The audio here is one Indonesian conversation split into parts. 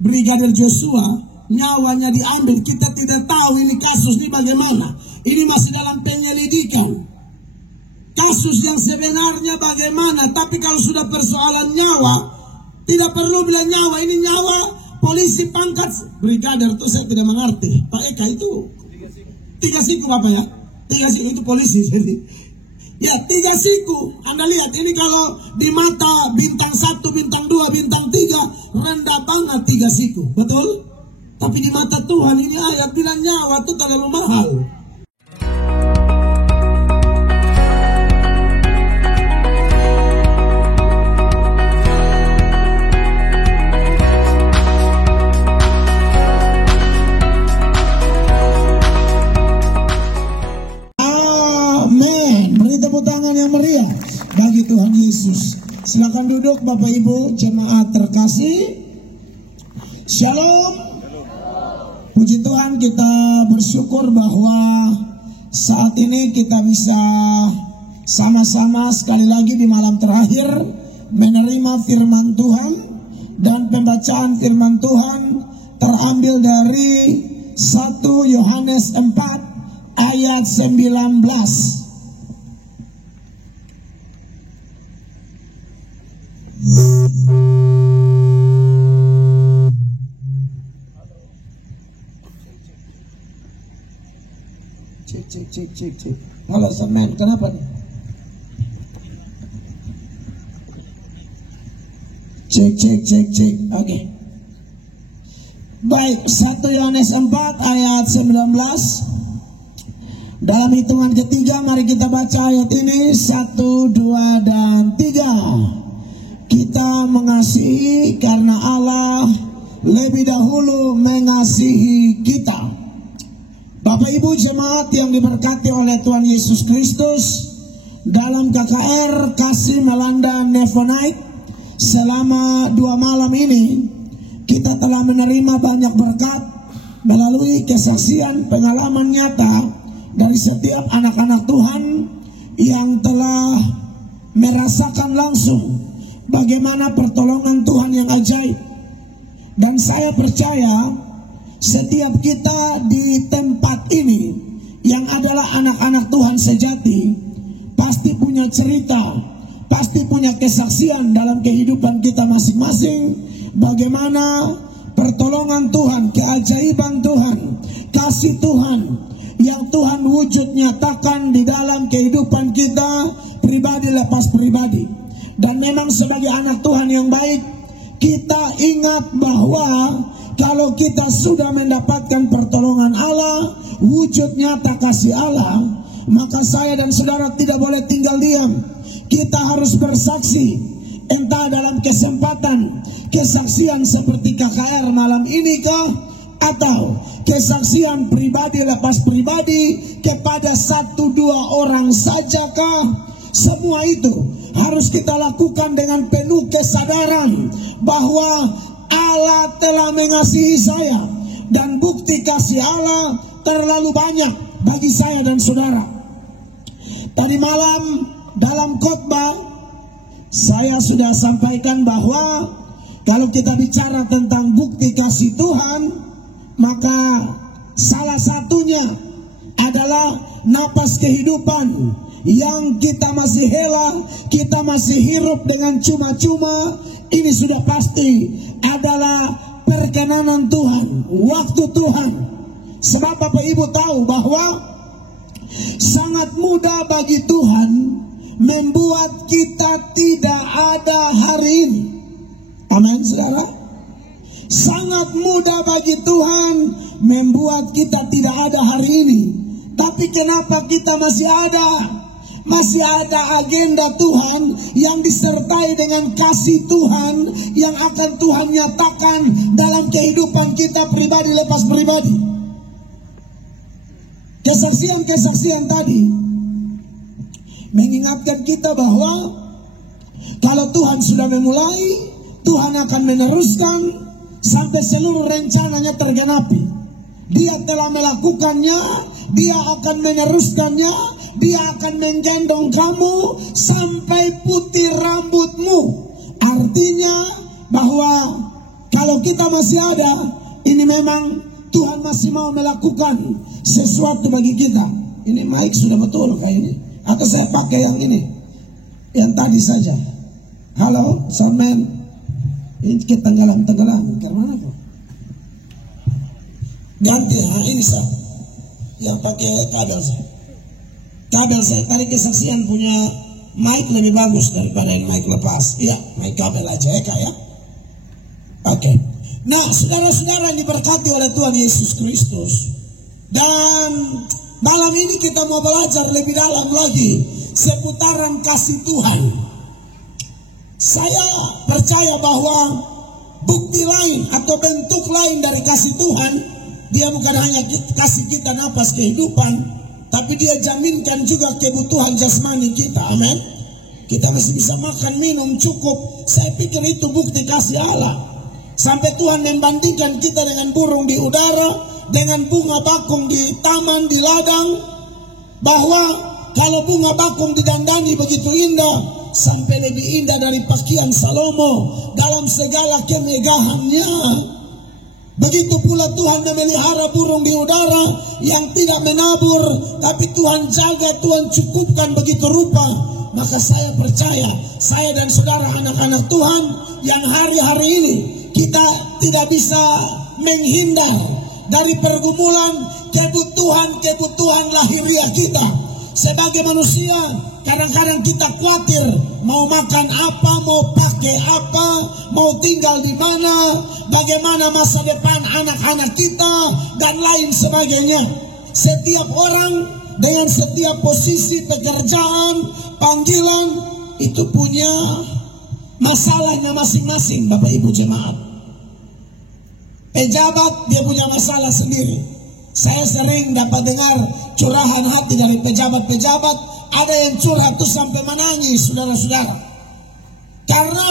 Brigadir Joshua nyawanya diambil. Kita tidak tahu ini kasus ini bagaimana. Ini masih dalam penyelidikan. Kasus yang sebenarnya bagaimana. Tapi kalau sudah persoalan nyawa, tidak perlu bilang nyawa. Ini nyawa polisi pangkat brigadir itu saya tidak mengerti. Pak Eka itu 3 siku Bapak ya. 3 siku itu polisi. Jadi ya 3 siku. Anda lihat ini kalau di mata bintang 1, bintang 2, bintang 3 rendah banget 3 siku. Betul? Tapi di mata Tuhan ini ayat bilang nyawa itu terlalu mahal. Bagi Tuhan Yesus. Silakan duduk Bapak Ibu jemaat terkasih. Shalom. Puji Tuhan, kita bersyukur bahwa saat ini kita bisa sama-sama sekali lagi di malam terakhir menerima firman Tuhan. Dan pembacaan firman Tuhan terambil dari 1 Yohanes 4 ayat 19. Cek. Halo semen, kenapa nih? Cek. Oke. Baik, 1 Yohanes 4 ayat 19. Dalam hitungan ketiga mari kita baca ayat ini. 1, 2, dan 3. Kita mengasihi karena Allah lebih dahulu mengasihi kita. Bapak Ibu jemaat yang diberkati oleh Tuhan Yesus Kristus, dalam KKR Kasih Melanda Nevonite selama 2 malam ini kita telah menerima banyak berkat melalui kesaksian pengalaman nyata dari setiap anak-anak Tuhan yang telah merasakan langsung bagaimana pertolongan Tuhan yang ajaib. Dan saya percaya setiap kita di tempat ini yang adalah anak-anak Tuhan sejati pasti punya cerita, pasti punya kesaksian dalam kehidupan kita masing-masing bagaimana pertolongan Tuhan, keajaiban Tuhan, kasih Tuhan yang Tuhan wujud nyatakan di dalam kehidupan kita pribadi lepas pribadi. Dan memang sebagai anak Tuhan yang baik, kita ingat bahwa kalau kita sudah mendapatkan pertolongan Allah, wujud nyata kasih Allah, maka saya dan saudara tidak boleh tinggal diam. Kita harus bersaksi, entah dalam kesempatan kesaksian seperti KKR malam ini kah, atau kesaksian pribadi lepas pribadi kepada 1-2 orang saja kah. Semua itu harus kita lakukan dengan penuh kesadaran bahwa Allah telah mengasihi saya, dan bukti kasih Allah terlalu banyak bagi saya dan saudara. Tadi malam dalam khotbah saya sudah sampaikan bahwa kalau kita bicara tentang bukti kasih Tuhan, maka salah satunya adalah napas kehidupan yang kita masih hela, kita masih hirup dengan cuma-cuma. Ini sudah pasti adalah perkenanan Tuhan, waktu Tuhan. Sebab Bapak Ibu tahu bahwa sangat mudah bagi Tuhan membuat kita tidak ada hari ini. Amin, saudara. Sangat mudah bagi Tuhan membuat kita tidak ada hari ini. Tapi kenapa kita masih ada? Masih ada agenda Tuhan yang disertai dengan kasih Tuhan yang akan Tuhan nyatakan dalam kehidupan kita pribadi lepas pribadi. Kesaksian-kesaksian tadi mengingatkan kita bahwa kalau Tuhan sudah memulai, Tuhan akan meneruskan sampai seluruh rencananya tergenapi. Dia telah melakukannya, Dia akan meneruskannya, Dia akan menggendong kamu sampai putih rambutmu. Artinya bahwa Kalau kita masih ada, ini memang Tuhan masih mau melakukan sesuatu bagi kita. Ini mic sudah betul kayak ini. Atau saya pakai yang ini, yang tadi saja. Halo, soundman. Ini kita tenggelam. Karena apa? Ganti, ini saya. Yang pakai kabel saya. Kabel saya tadi kesaksian punya mic lebih bagus daripada yang mic lepas. Iya, mic kabel aja ya Kak ya. Oke. Nah, saudara-saudara yang diberkati oleh Tuhan Yesus Kristus. Dan malam ini kita mau belajar lebih dalam lagi seputaran kasih Tuhan. Saya percaya bahwa bukti lain atau bentuk lain dari kasih Tuhan, dia bukan hanya kasih kita napas kehidupan, tapi dia jaminkan juga kebutuhan jasmani kita. Amin. Kita masih bisa makan, minum cukup. Saya pikir itu bukti kasih Allah. Sampai Tuhan membandingkan kita dengan burung di udara, dengan bunga bakung di taman, di ladang. Bahwa kalau bunga bakung didandani begitu indah, sampai lebih indah dari pakaian Salomo dalam segala kemegahannya. Begitu pula Tuhan memelihara burung di udara yang tidak menabur, tapi Tuhan jaga, Tuhan cukupkan begitu rupa. Maka saya percaya, saya dan saudara anak-anak Tuhan yang hari-hari ini kita tidak bisa menghindar dari pergumulan kebutuhan lahiriah kita. Sebagai manusia, kadang-kadang kita khawatir mau makan apa, mau pakai apa, mau tinggal di mana, bagaimana masa depan anak-anak kita, dan lain sebagainya. Setiap orang dengan setiap posisi pekerjaan, panggilan, itu punya masalahnya masing-masing, Bapak Ibu jemaat. Pejabat dia punya masalah sendiri. Saya sering dapat dengar curahan hati dari pejabat-pejabat. Ada yang curhat tuh sampai menangis, saudara-saudara. Karena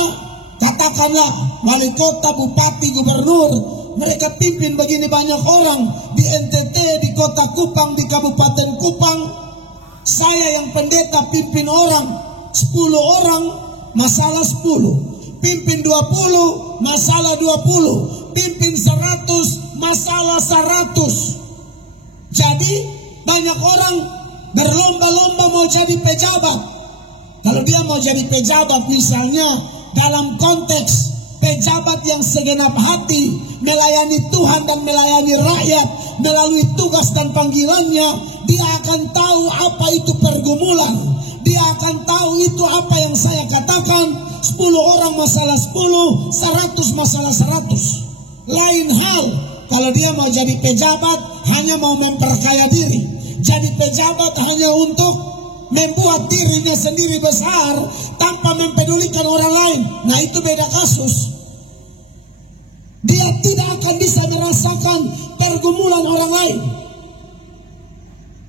katakanlah wali kota, bupati, gubernur, mereka pimpin begini banyak orang di NTT, di kota Kupang, di Kabupaten Kupang. Saya yang pendeta pimpin orang 10 orang, masalah 10. Pimpin 20, masalah 20. Pimpin 100, masalah 100. Jadi banyak orang berlomba-lomba mau jadi pejabat. Kalau dia mau jadi pejabat misalnya dalam konteks pejabat yang segenap hati melayani Tuhan dan melayani rakyat melalui tugas dan panggilannya, dia akan tahu apa itu pergumulan. Dia akan tahu itu apa yang saya katakan, 10 orang masalah 10, 100 masalah 100. Lain hal kalau dia mau jadi pejabat hanya mau memperkaya diri. Jadi pejabat hanya untuk membuat dirinya sendiri besar tanpa mempedulikan orang lain. Nah itu beda kasus. Dia tidak akan bisa merasakan pergumulan orang lain.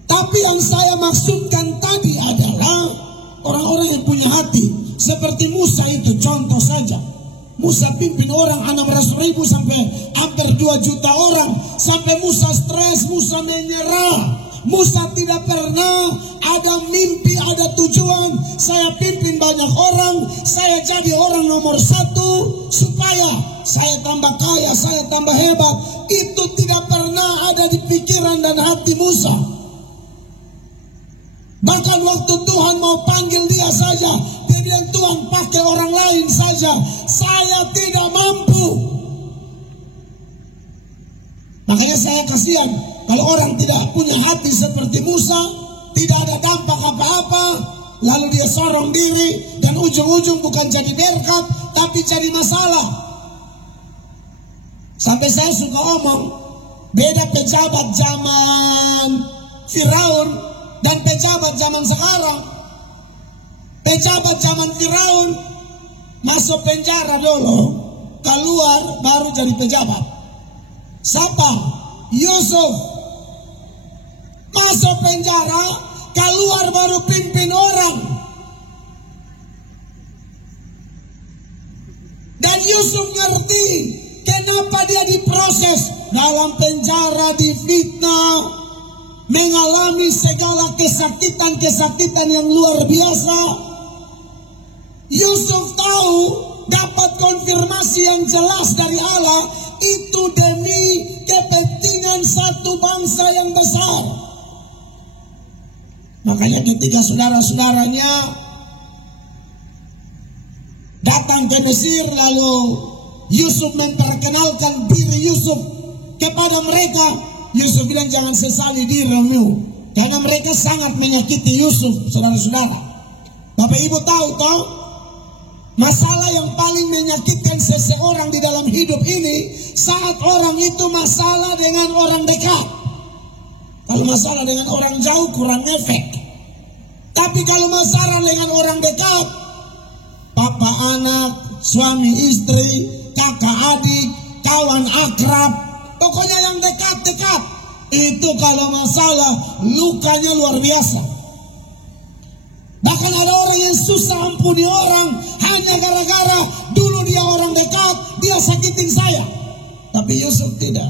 Tapi yang saya maksudkan tadi adalah orang-orang yang punya hati. Seperti Musa itu contoh saja. Musa pimpin orang 600.000 sampai hampir 2 juta orang. Sampai Musa stres, Musa menyerah. Musa tidak pernah ada mimpi, ada tujuan. Saya pimpin banyak orang, saya jadi orang nomor 1 supaya saya tambah kaya, saya tambah hebat. Itu tidak pernah ada di pikiran dan hati Musa. Bahkan waktu Tuhan mau panggil dia saja, dia bilang Tuhan pakai orang lain saja, saya tidak mampu. Makanya saya kasihan kalau orang tidak punya hati seperti Musa, tidak ada dampak apa-apa, lalu dia sorong diri dan ujung-ujung bukan jadi berkat tapi jadi masalah. Sampai saya suka omong, beda pejabat zaman Firaun dan pejabat zaman sekarang. Pejabat zaman Firaun masuk penjara dulu, keluar baru jadi pejabat. Siapa? Yusuf masuk penjara, keluar baru pimpin orang. Dan Yusuf ngerti kenapa dia diproses dalam penjara, difitnah, mengalami segala kesakitan yang luar biasa. Yusuf tahu dapat konfirmasi yang jelas dari Allah, itu demi kepentingan satu bangsa yang besar. Makanya ketika saudara-saudaranya datang ke Mesir, lalu Yusuf memperkenalkan diri Yusuf kepada mereka, Yusuf bilang jangan sesali dirimu, karena mereka sangat menyakiti Yusuf, saudara-saudara. Bapak Ibu tahu toh, masalah yang paling menyakitkan seseorang di dalam hidup ini saat orang itu masalah dengan orang dekat. Kalau masalah dengan orang jauh kurang efek. Tapi kalau masalah dengan orang dekat, papa anak, suami istri, kakak adik, kawan akrab, pokoknya yang dekat-dekat, itu kalau masalah lukanya luar biasa. Bahkan ada orang yang susah ampuni orang hanya gara-gara dulu dia orang dekat, dia sakitin saya. Tapi Yusuf tidak.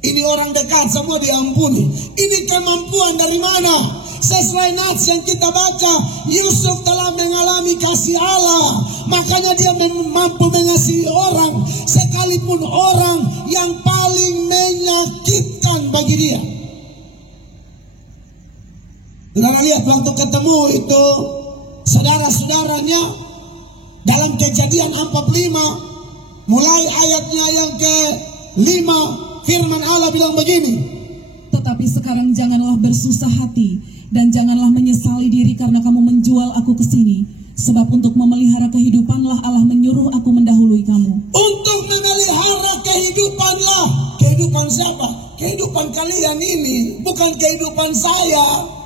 Ini orang dekat semua diampuni. Ini kemampuan dari mana? Sesuai nats yang kita baca, Yusuf telah mengalami kasih Allah. Makanya dia mampu mengasihi orang, sekalipun orang yang paling menyakitkan bagi dia. Saudara lihat waktu ketemu itu saudara-saudaranya dalam Kejadian 45, mulai ayatnya yang ke-5, firman Allah bilang begini. Tetapi sekarang janganlah bersusah hati dan janganlah menyesali diri karena kamu menjual aku ke sini, sebab untuk memelihara kehidupanlah Allah menyuruh aku mendahului kamu. Untuk memelihara kehidupanlah. Kehidupan siapa? Kehidupan kalian ini, bukan kehidupan saya.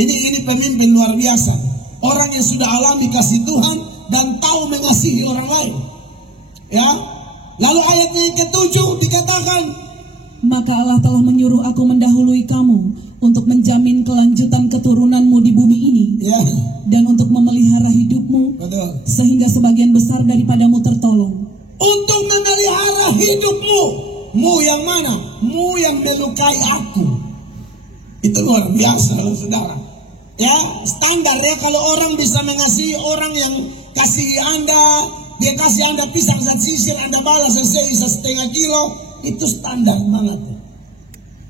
Ini pemimpin luar biasa. Orang yang sudah alami kasih Tuhan dan tahu mengasihi orang lain. Ya. Lalu ayatnya yang ke-7 dikatakan, maka Allah telah menyuruh aku mendahului kamu untuk menjamin kelanjutan keturunanmu di bumi ini, ya, dan untuk memelihara hidupmu. betul, sehingga sebagian besar daripadamu tertolong. Untuk memelihara hidupmu. Mu yang mana? Mu yang melukai aku. Itu luar biasa, saudara. Ya, standar ya, kalau orang bisa mengasihi orang yang kasih Anda, dia kasih Anda pisang zat sisir, Anda balas setengah kilo, itu standar banget.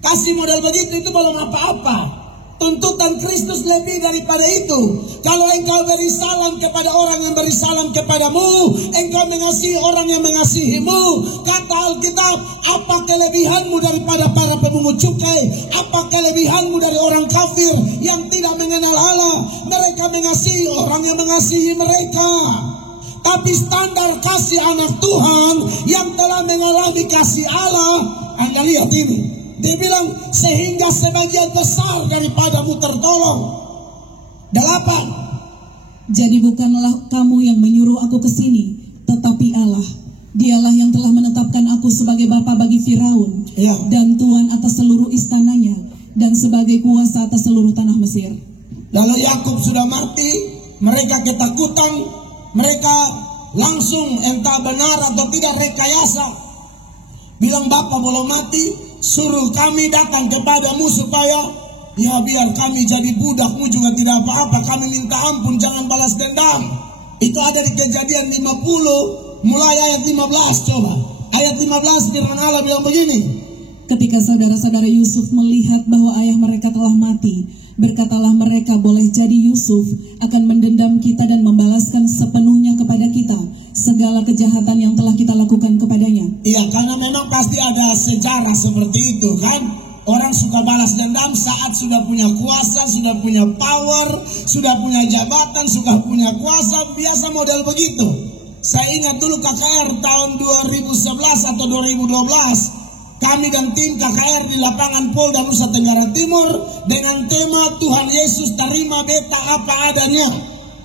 Kasih model begitu itu belum apa-apa. Tuntutan Kristus lebih daripada itu. Kalau engkau beri salam kepada orang yang beri salam kepadamu, engkau mengasihi orang yang mengasihimu. Kata Alkitab, apa kelebihanmu daripada para pemungut cukai? Apa kelebihanmu dari orang kafir yang tidak mengenal Allah? Mereka mengasihi orang yang mengasihi mereka. Tapi standar kasih anak Tuhan yang telah mengalami kasih Allah, Anda lihat ini. Dia bilang, sehingga sebagian besar daripadamu tertolong. 8. Jadi bukanlah kamu yang menyuruh aku ke sini, tetapi Allah. Dialah yang telah menetapkan aku sebagai bapa bagi Firaun, ya, dan tuan atas seluruh istananya, dan sebagai kuasa atas seluruh tanah Mesir. Lalu Yakub sudah mati, mereka ketakutan, mereka langsung entah benar atau tidak rekayasa. Bilang, Bapa belum mati, suruh kami datang kepadamu supaya ya biar kami jadi budakmu juga tidak apa-apa. Kami minta ampun, jangan balas dendam. Itu ada di Kejadian 50 mulai ayat 15. Coba ayat 15 firman Allah bilang begini. Ketika saudara-saudara Yusuf melihat bahwa ayah mereka telah mati, berkatalah mereka, boleh jadi Yusuf akan mendendam kita dan membalaskan sepenuhnya kepada kita segala kejahatan yang telah kita lakukan kepadanya. Iya, karena memang pasti ada sejarah seperti itu kan. Orang suka balas dendam saat sudah punya kuasa, sudah punya power, sudah punya jabatan, sudah punya kuasa. Biasa model begitu. Saya ingat dulu KKR tahun 2011 atau 2012. Kami dan tim KKR di lapangan Polda Nusa Tenggara Timur dengan tema Tuhan Yesus terima beta apa adanya.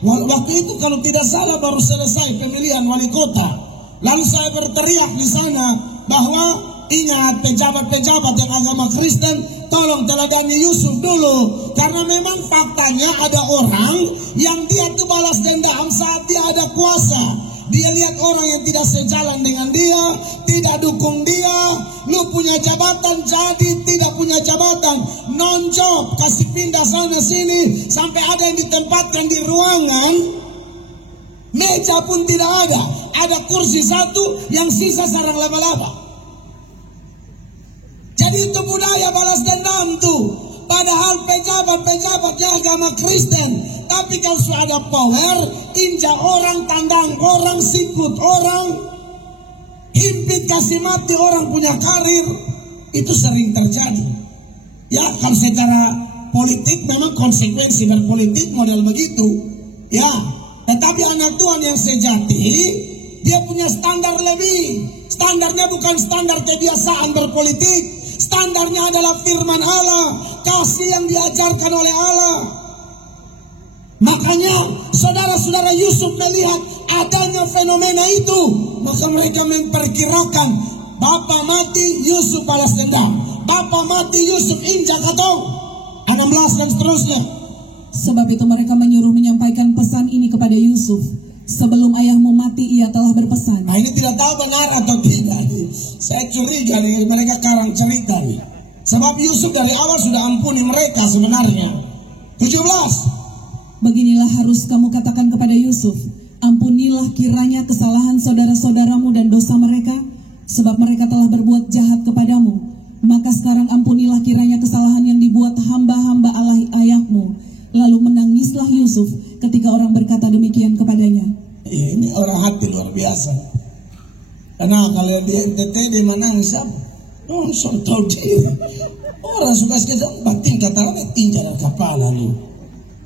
Waktu itu kalau tidak salah baru selesai pemilihan wali kota. Lalu saya berteriak di sana bahwa ingat pejabat-pejabat yang agama Kristen, tolong teladani Yusuf dulu. Karena memang faktanya ada orang yang dia tuh balas dendam saat dia ada kuasa. Dia lihat orang yang tidak sejalan dengan dia, tidak dukung dia. Lu punya jabatan jadi tidak punya jabatan, non-job, kasih pindah sana sini. Sampai ada yang ditempatkan di ruangan Meja pun tidak ada. Ada kursi satu, yang sisa sarang laba-laba. Jadi itu budaya balas dendam tuh. Padahal pejabat-pejabatnya agama Kristen, tapi kalau sudah ada power, injak orang, tandang orang, sikut orang, himpit kasih mati orang punya karir, itu sering terjadi. Ya, kalau secara politik memang konsekuensi berpolitik model begitu. Ya, tetapi anak Tuhan yang sejati, dia punya standar lebih. Standarnya bukan standar kebiasaan berpolitik. Standarnya adalah firman Allah, kasih yang diajarkan oleh Allah. Makanya saudara-saudara Yusuf melihat adanya fenomena itu, maka mereka memperkirakan Bapak mati, Yusuf balas dendam. Bapak mati, Yusuf injak atau 16 dan seterusnya. Sebab itu mereka menyuruh menyampaikan pesan ini kepada Yusuf. Sebelum ayahmu mati, ia telah berpesan. Nah, ini tidak tahu benar atau tidak. Saya curiga nih, mereka karang cerita nih. Sebab Yusuf dari awal sudah ampuni mereka sebenarnya. 17. Beginilah harus kamu katakan kepada Yusuf, ampunilah kiranya kesalahan saudara-saudaramu dan dosa mereka, sebab mereka telah berbuat jahat kepadamu. Maka sekarang ampunilah kiranya kesalahan yang dibuat hamba-hamba Allah ayahmu. Lalu menangislah Yusuf ketika orang berkata demikian kepadanya. Ini orang hati luar biasa. Karena kalau di NTT dia menangis, oh, so tahu dia. Orang suka sekejap batin kata tinggal kepala nih.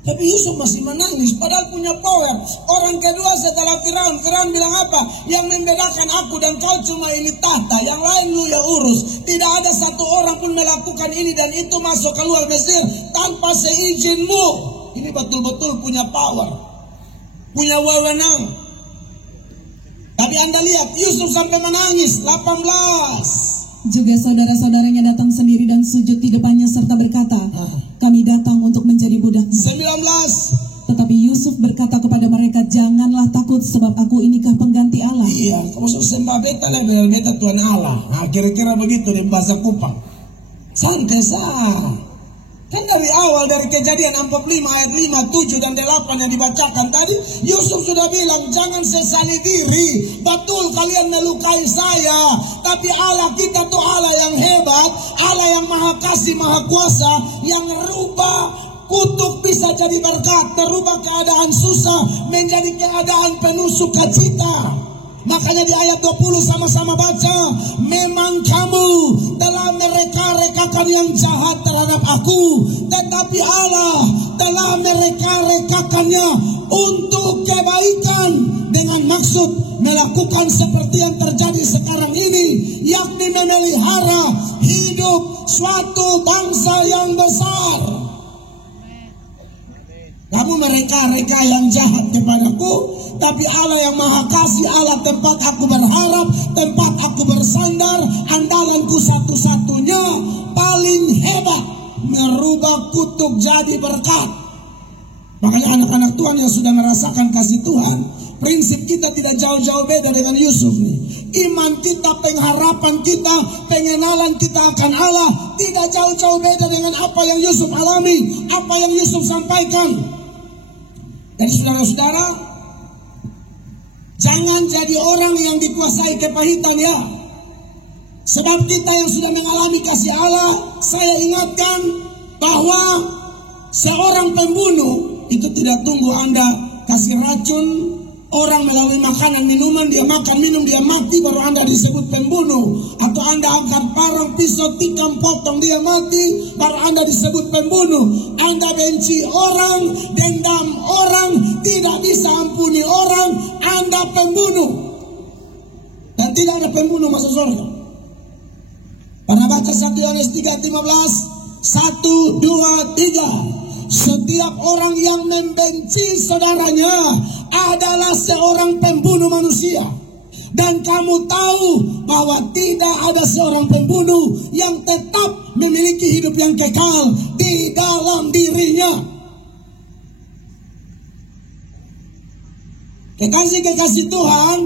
Tapi Yusuf masih menangis, padahal punya power. Orang kedua setelah Firaun bilang apa? Yang membedakan aku dan kau cuma ini tahta, yang lain lu yang urus. Tidak ada satu orang pun melakukan ini dan itu masuk keluar Mesir tanpa seizinmu. Ini betul-betul punya power, punya wewenang. Tapi Anda lihat Yusuf sampai menangis. 18. Juga saudara-saudaranya datang sendiri dan sujud di depannya serta berkata, kami datang untuk menjadi budak. 19. Tetapi Yusuf berkata kepada mereka, janganlah takut sebab aku inikah pengganti Allah. Iya, kamu sembah beta lah, beta Tuhan Allah. Nah, kira-kira begitu di bahasa Kupang. Santai sah. Kan dari awal, dari Kejadian 45 ayat 5, 7 dan 8 yang dibacakan tadi, Yusuf sudah bilang, jangan sesali diri. Betul kalian melukai saya, tapi Allah kita tuh Allah yang hebat, Allah yang maha kasih, maha kuasa, yang merubah kutuk bisa jadi berkat, merubah keadaan susah menjadi keadaan penuh sukacita. Makanya di ayat 20 sama-sama baca, memang kamu telah mereka-rekakan yang jahat terhadap aku, tetapi Allah telah mereka-rekakannya untuk kebaikan dengan maksud melakukan seperti yang terjadi sekarang ini, yakni memelihara hidup suatu bangsa yang besar. Kamu mereka-reka yang jahat kepadaku, tapi Allah yang maha kasih, Allah tempat aku berharap, tempat aku bersandar, andalanku satu-satunya, paling hebat, merubah kutuk jadi berkat. Makanya anak-anak Tuhan yang sudah merasakan kasih Tuhan, prinsip kita tidak jauh-jauh beda dengan Yusuf nih. Iman kita, pengharapan kita, pengenalan kita akan Allah tidak jauh-jauh beda dengan apa yang Yusuf alami, apa yang Yusuf sampaikan. Jadi saudara-saudara, jangan jadi orang yang dikuasai kepahitan ya. Sebab kita yang sudah mengalami kasih Allah, saya ingatkan bahwa seorang pembunuh itu tidak tunggu Anda kasih racun orang melalui makanan minuman, dia makan minum dia mati baru Anda disebut pembunuh. Atau Anda angkat parang pisau tikam potong dia mati baru Anda disebut pembunuh. Anda benci orang, dendam orang, tidak bisa ampuni orang, Anda pembunuh. Dan tidak ada pembunuh masuk surga. Karena baca 1 Yohanes 3:15, 1, 2, 3. Setiap orang yang membenci saudaranya adalah seorang pembunuh manusia. Dan kamu tahu bahwa tidak ada seorang pembunuh yang tetap memiliki hidup yang kekal di dalam dirinya. Kekasih-kekasih Tuhan,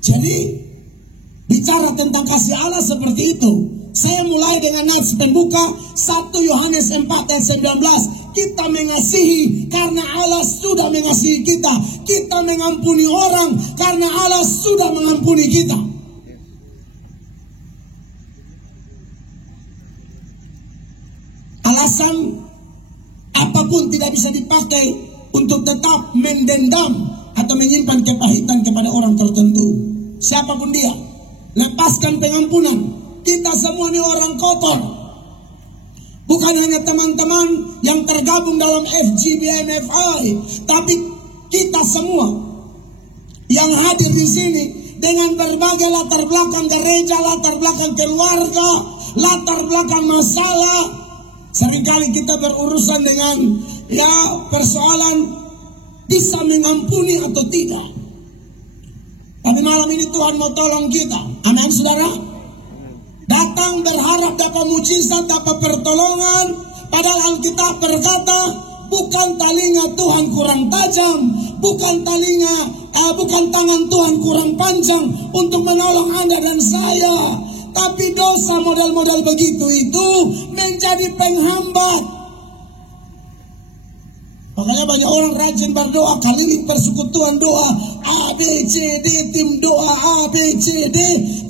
jadi bicara tentang kasih Allah seperti itu. Saya mulai dengan nats pembuka 1 Yohanes 4 ayat 19. Kita mengasihi karena Allah sudah mengasihi kita. Kita mengampuni orang karena Allah sudah mengampuni kita. Alasan apapun tidak bisa dipakai untuk tetap mendendam atau menyimpan kepahitan kepada orang tertentu. Siapapun dia, lepaskan pengampunan. Kita semua ini orang kotor. Bukan hanya teman-teman yang tergabung dalam FGBMFI, tapi kita semua yang hadir di sini dengan berbagai latar belakang gereja, latar belakang keluarga, latar belakang masalah. Seringkali kita berurusan dengan persoalan bisa mengampuni atau tidak. Tapi malam ini Tuhan mau tolong kita. Amin, saudara. Datang berharap dapat mujizat, dapat pertolongan. Padahal Alkitab berkata, bukan talinya Tuhan kurang tajam, bukan tangan Tuhan kurang panjang untuk menolong Anda dan saya. Tapi dosa modal-modal begitu itu menjadi penghambat. Makanya banyak orang rajin berdoa, kali ini persekutuan doa ABCD, tim doa ABCD,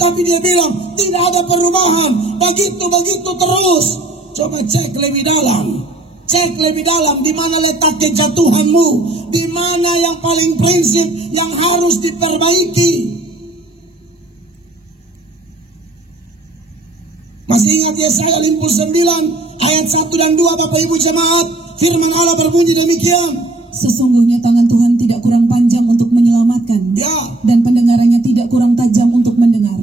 tapi dia bilang tidak ada perubahan, begitu terus. Coba cek lebih dalam, di mana letak kejatuhanmu, di mana yang paling prinsip yang harus diperbaiki. Masih ingat Yesaya 59 ayat 1 dan 2 Bapak Ibu jemaat? Firman Allah berbunyi demikian. Sesungguhnya tangan Tuhan tidak kurang panjang untuk menyelamatkan, dan pendengarannya tidak kurang tajam untuk mendengar.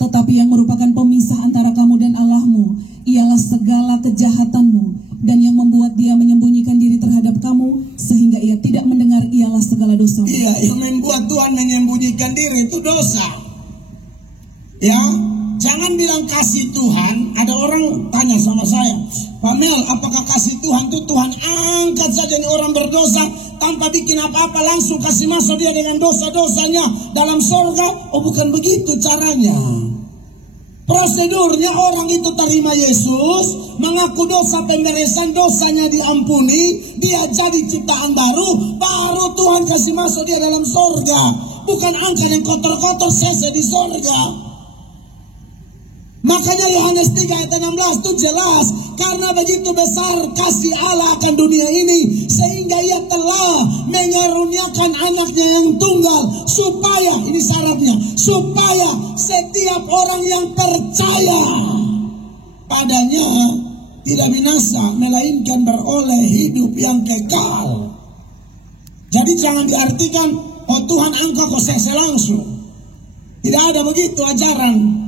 Tetapi yang merupakan pemisah antara kamu dan Allahmu ialah segala kejahatanmu, dan yang membuat dia menyembunyikan diri terhadap kamu sehingga ia tidak mendengar ialah segala dosa. Iya, yang membuat Tuhan menyembunyikan diri itu dosa. Ya, jangan bilang kasih Tuhan. Ada orang tanya sama saya, Pak Mel, apakah kasih Tuhan itu Tuhan angkat saja nih orang berdosa tanpa bikin apa-apa, langsung kasih masuk dia dengan dosa-dosanya dalam surga? Oh, bukan begitu caranya. Prosedurnya orang itu terima Yesus, mengaku dosa, pemberesan dosanya diampuni, dia jadi ciptaan baru Tuhan kasih masuk dia dalam surga. Bukan angkat yang kotor-kotor selesai di surga. Makanya Yohanes 3 ayat 16 itu jelas, karena begitu besar kasih Allah akan dunia ini sehingga ia telah mengaruniakan anaknya yang tunggal, supaya, ini syaratnya, supaya setiap orang yang percaya padanya tidak binasa, melainkan beroleh hidup yang kekal. Jadi jangan diartikan, oh Tuhan angkat kok selesai langsung. Tidak ada begitu ajaran.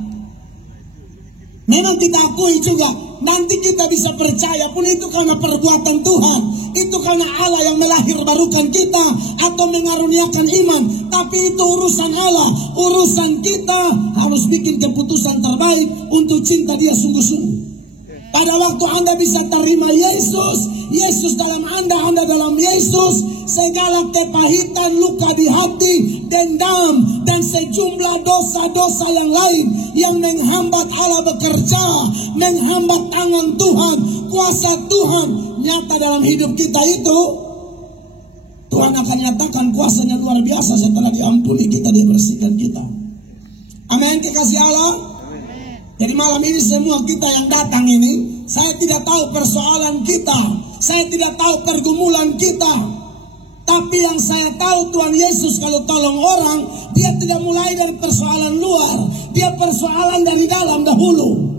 Memang kita akui juga, nanti kita bisa percaya pun itu karena perbuatan Tuhan. Itu karena Allah yang melahirbarukan kita atau mengaruniakan iman. Tapi itu urusan Allah. Urusan kita harus bikin keputusan terbaik untuk cinta dia sungguh-sungguh. Pada waktu Anda bisa terima Yesus dalam Anda dalam Yesus, segala kepahitan, luka di hati, dendam, dan sejumlah dosa-dosa yang lain yang menghambat Allah bekerja, menghambat tangan Tuhan, kuasa Tuhan nyata dalam hidup kita itu, Tuhan akan nyatakan kuasanya luar biasa setelah diampuni kita, dia bersihkan kita. Amin, kekasih Allah. Jadi malam ini semua kita yang datang ini, saya tidak tahu persoalan kita, saya tidak tahu pergumulan kita, tapi yang saya tahu Tuhan Yesus kalau tolong orang, dia tidak mulai dari persoalan luar, dia persoalan dari dalam dahulu.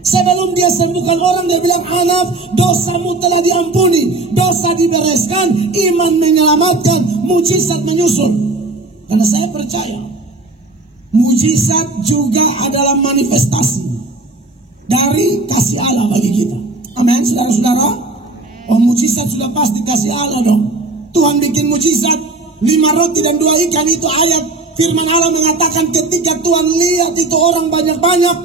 Sebelum dia sembuhkan orang, dia bilang, anak, dosamu telah diampuni, dosa dibereskan, iman menyelamatkan, mujizat menyusul. Karena saya percaya mujizat juga adalah manifestasi dari kasih Allah bagi kita. Amin, saudara-saudara. Oh, mujizat sudah pasti kasih Allah dong. Tuhan bikin mujizat 5 roti dan 2 ikan, itu ayat firman Allah mengatakan ketika Tuhan lihat itu orang banyak-banyak,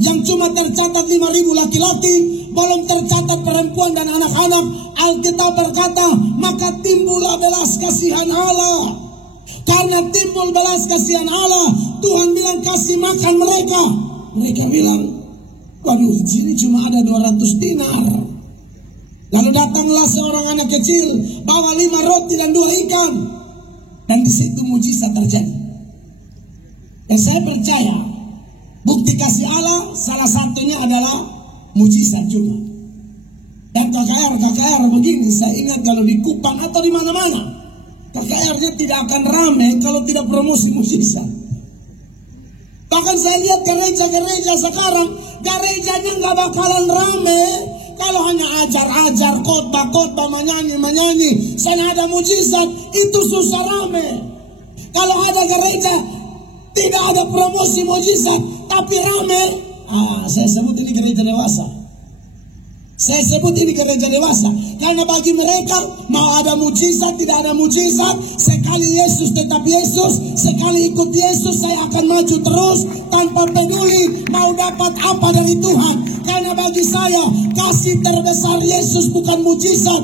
yang cuma tercatat 5.000 laki-laki, belum tercatat perempuan dan anak-anak. Alkitab berkata, maka timbullah belas kasihan Allah. Karena timbul belas kasihan Allah, Tuhan bilang kasih makan mereka. Mereka bilang, waduh, di sini cuma ada 200 dinar. Lalu datanglah seorang anak kecil, bawa 5 roti dan 2 ikan. Dan di situ mujizat terjadi. Dan saya percaya, bukti kasih Allah salah satunya adalah mujizat juga. Dan KKR begini, saya ingat kalau di Kupang atau di mana-mana, KKR-nya tidak akan ramai kalau tidak promosi mujizat. Bahkan saya lihat gereja-gereja sekarang, gerejanya nggak bakalan rame kalau hanya ajar-ajar, khotbah, menyanyi. Sana ada mujizat, itu susah rame. Kalau ada gereja tidak ada promosi mujizat, tapi rame, saya sebut ini gereja dewasa. Saya sebut ini gereja dewasa, karena bagi mereka mau ada mujizat, tidak ada mujizat, sekali Yesus tetap Yesus, sekali ikut Yesus saya akan maju terus tanpa peduli mau dapat apa dari Tuhan. Karena bagi saya kasih terbesar Yesus bukan mujizat.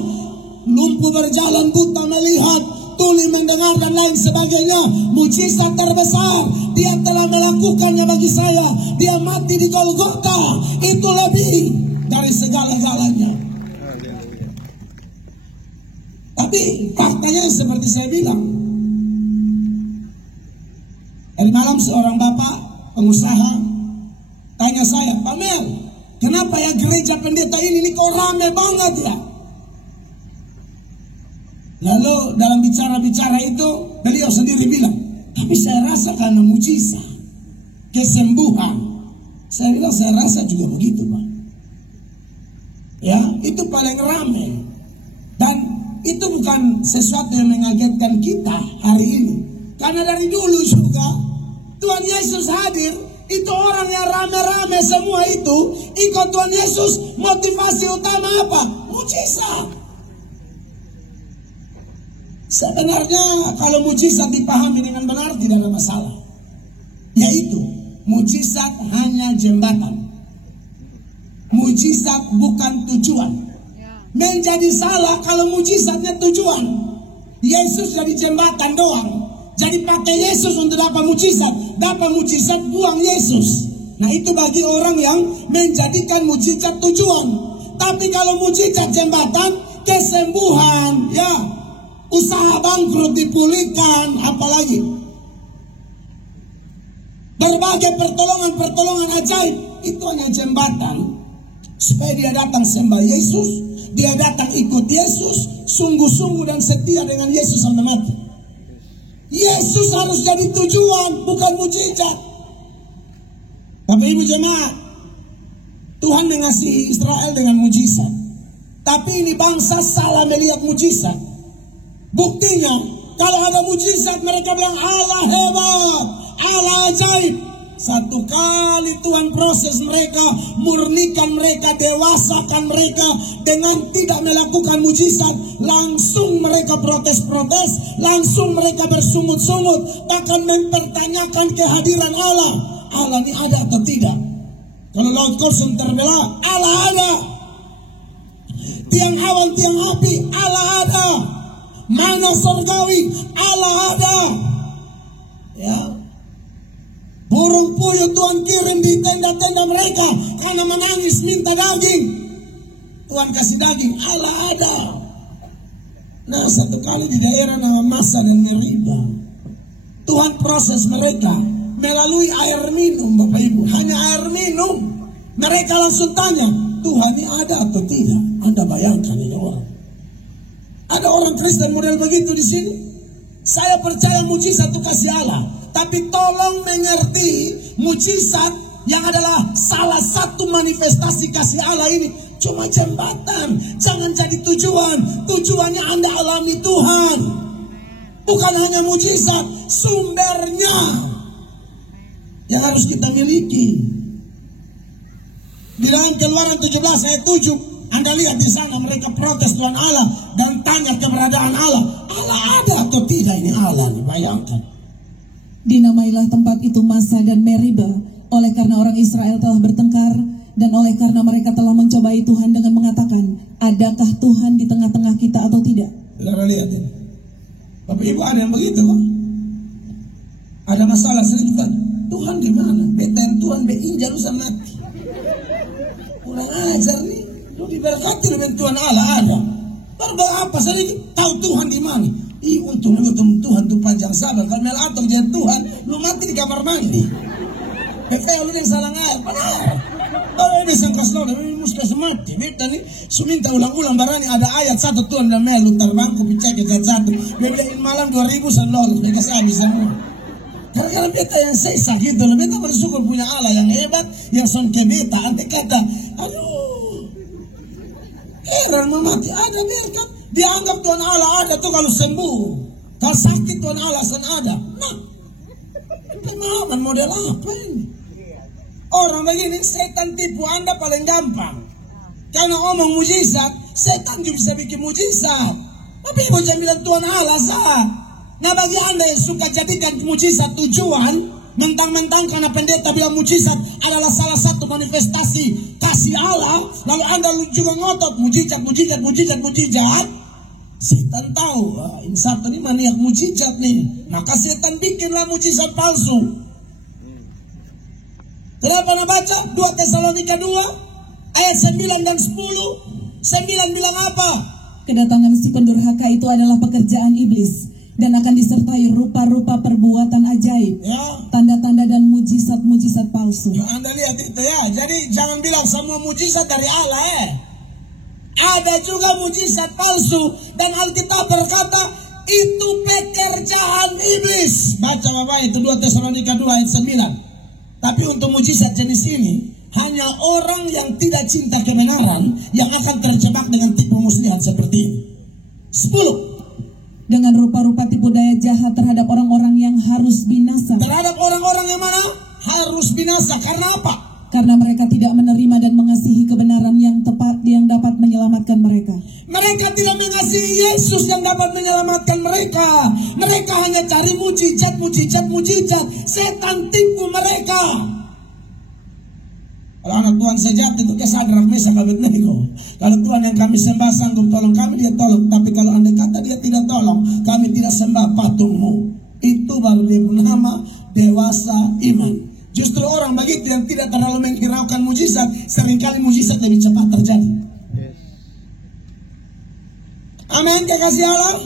Lumpuh berjalan, buta melihat, tuli mendengar dan lain sebagainya. Mujizat terbesar Dia telah melakukannya bagi saya. Dia mati di Golgota, itu lebih dari segala-galanya. Tapi faktanya seperti saya bilang, tadi malam seorang bapak pengusaha tanya saya, Pak Mel, kenapa ya gereja pendeta ini kok rame banget ya? Lalu dalam bicara-bicara itu beliau sendiri bilang, tapi saya rasa karena mujizat, kesembuhan. Saya bilang saya rasa juga begitu, Pak. Ya, itu paling ramai. Dan itu bukan sesuatu yang mengagetkan kita hari ini. Karena dari dulu juga Tuhan Yesus hadir, itu orang yang rame-rame semua itu ikut Tuhan Yesus. Motivasi utama apa? Mujizat. Sebenarnya kalau mujizat dipahami dengan benar tidak ada masalah. Yaitu mujizat hanya jembatan. Mujizat bukan tujuan. Menjadi salah kalau mujizatnya tujuan. Yesus jadi jembatan doang. Jadi pakai Yesus untuk dapat mujizat buang Yesus. Nah itu bagi orang yang menjadikan mujizat tujuan. Tapi kalau mujizat jembatan, kesembuhan, ya, usaha bangkrut dipulihkan, apalagi berbagai pertolongan ajaib, itu hanya jembatan. Supaya dia datang sembah Yesus, dia datang ikut Yesus, sungguh-sungguh dan setia dengan Yesus sampai mati. Yesus harus jadi tujuan, bukan mujizat. Bapak Ibu jemaat, Tuhan mengasihi Israel dengan mujizat. Tapi ini bangsa salah melihat mujizat. Buktinya, kalau ada mujizat mereka bilang Allah hebat, Allah ajaib. Satu kali Tuhan proses mereka, murnikan mereka, dewasakan mereka dengan tidak melakukan mujizat, langsung mereka protes-protes, langsung mereka bersungut-sungut, bahkan mempertanyakan kehadiran Allah. Allah ini ada atau tidak? Kalau laut kosong terbelah, Allah ada. Tiang awan, tiang api, Allah ada. Mana surgawi, Allah ada. Ya. Burung puyuh Tuhan kirim di tenda-tenda mereka karena menangis minta daging. Tuhan kasih daging, Allah ada. Nah satu kali di daerah nama Masa dan Meriba, Tuhan proses mereka melalui air minum, Bapak Ibu. Hanya air minum. Mereka langsung tanya, Tuhan ini ada atau tidak? Anda bayangkan ini orang. Ada orang Kristen model begitu di sini. Saya percaya mujizat itu kasih Allah. Tapi tolong mengerti mujizat yang adalah salah satu manifestasi kasih Allah ini cuma jembatan. Jangan jadi tujuan. Tujuannya Anda alami Tuhan. Bukan hanya mujizat, sumbernya yang harus kita miliki. Di dalam Keluaran 17 ayat 7, Anda lihat di sana mereka protes Tuhan Allah dan tanya keberadaan Allah. Allah ada atau tidak ini Allah? Bayangkan. Dinamailah tempat itu Masa dan Meriba, oleh karena orang Israel telah bertengkar, dan oleh karena mereka telah mencobai Tuhan dengan mengatakan, adakah Tuhan di tengah-tengah kita atau tidak? Saudara lihat ini. Bapak Ibu ada yang begitu kan? Ada masalah sedikit. Tuhan gimana? Betan Tuhan beinjak lu sama mati. Kurang ajar nih. Lu diberkati dengan Tuhan Allah ada. Berbuat apa? Saya tahu Tuhan di mana. Untung Tuhan tuh panjang sabar. Kalau melatok dia Tuhan, lu mati di kamar mandi. Kayak lu yang salah ngayak, benar. Kalau ini sangkas lo, ini mesti semati. Beta nih, suminta ulang-ulang barani ada ayat satu Tuhan dan melu terbangku bicara ke satu. Beta malam 2000 lolos, beta sabi semua. Karena beta yang sesak gitu, beta bersyukur punya Allah yang hebat, yang sonke beta. Ante kata, aduh, heran mau mati, ada berkat. Dianggap Tuhan Allah ada tuh kalau sembuh. Kalau sakit Tuhan Allah ada. Nah, pengalaman model apa ini? Orang begini setan tipu Anda paling gampang. Karena omong mujizat, setan bisa bikin mujizat. Tapi ibu jangan bilang Tuhan Allah sah. Nah bagi Anda yang suka jadikan mujizat tujuan, mentang-mentang karena pendeta bilang mujizat adalah salah satu manifestasi kasih Allah, lalu Anda juga ngotot mujizat. Setan tahu, ini satu ini maniak mujizat nih. Maka setan bikinlah mujizat palsu. Kenapa nak baca 2 Tesalonika 2 ayat 9 dan 10? 9 bilang apa? Kedatangan si pendurhaka itu adalah pekerjaan iblis dan akan disertai rupa-rupa perbuatan ajaib, ya, tanda-tanda dan mujizat-mujizat palsu. Ya, Anda lihat itu ya. Jadi jangan bilang semua mujizat dari Allah ya. Ada juga mujizat palsu dan Alkitab berkata itu pekerjaan iblis. Baca Bapak itu 2 Tesalonika 2 ayat 9. Tapi untuk mujizat jenis ini hanya orang yang tidak cinta kebenaran yang akan terjebak dengan tipu muslihat seperti ini. 10. Dengan rupa-rupa tipu daya jahat terhadap orang-orang yang harus binasa. Terhadap orang-orang yang mana? Harus binasa. Karena apa? Karena mereka tidak menerima dan mengasihi kebenaran yang tepat yang dapat menyelamatkan mereka. Mereka tidak mengasihi Yesus yang dapat menyelamatkan mereka. Mereka hanya cari mujizat. Setan tipu mereka. Kalau anak Tuhan sejati itu kesadaran Mesa Abednego. Kalau Tuhan yang kami sembah sanggup tolong kami, dia tolong. Tapi kalau Anda kata dia tidak tolong, kami tidak sembah patungmu. Itu baru dia bernama dewasa iman. Justru orang begitu yang tidak terlalu menghiraukan mujizat, seringkali mujizat lebih cepat terjadi. Amin, kekasih Allah.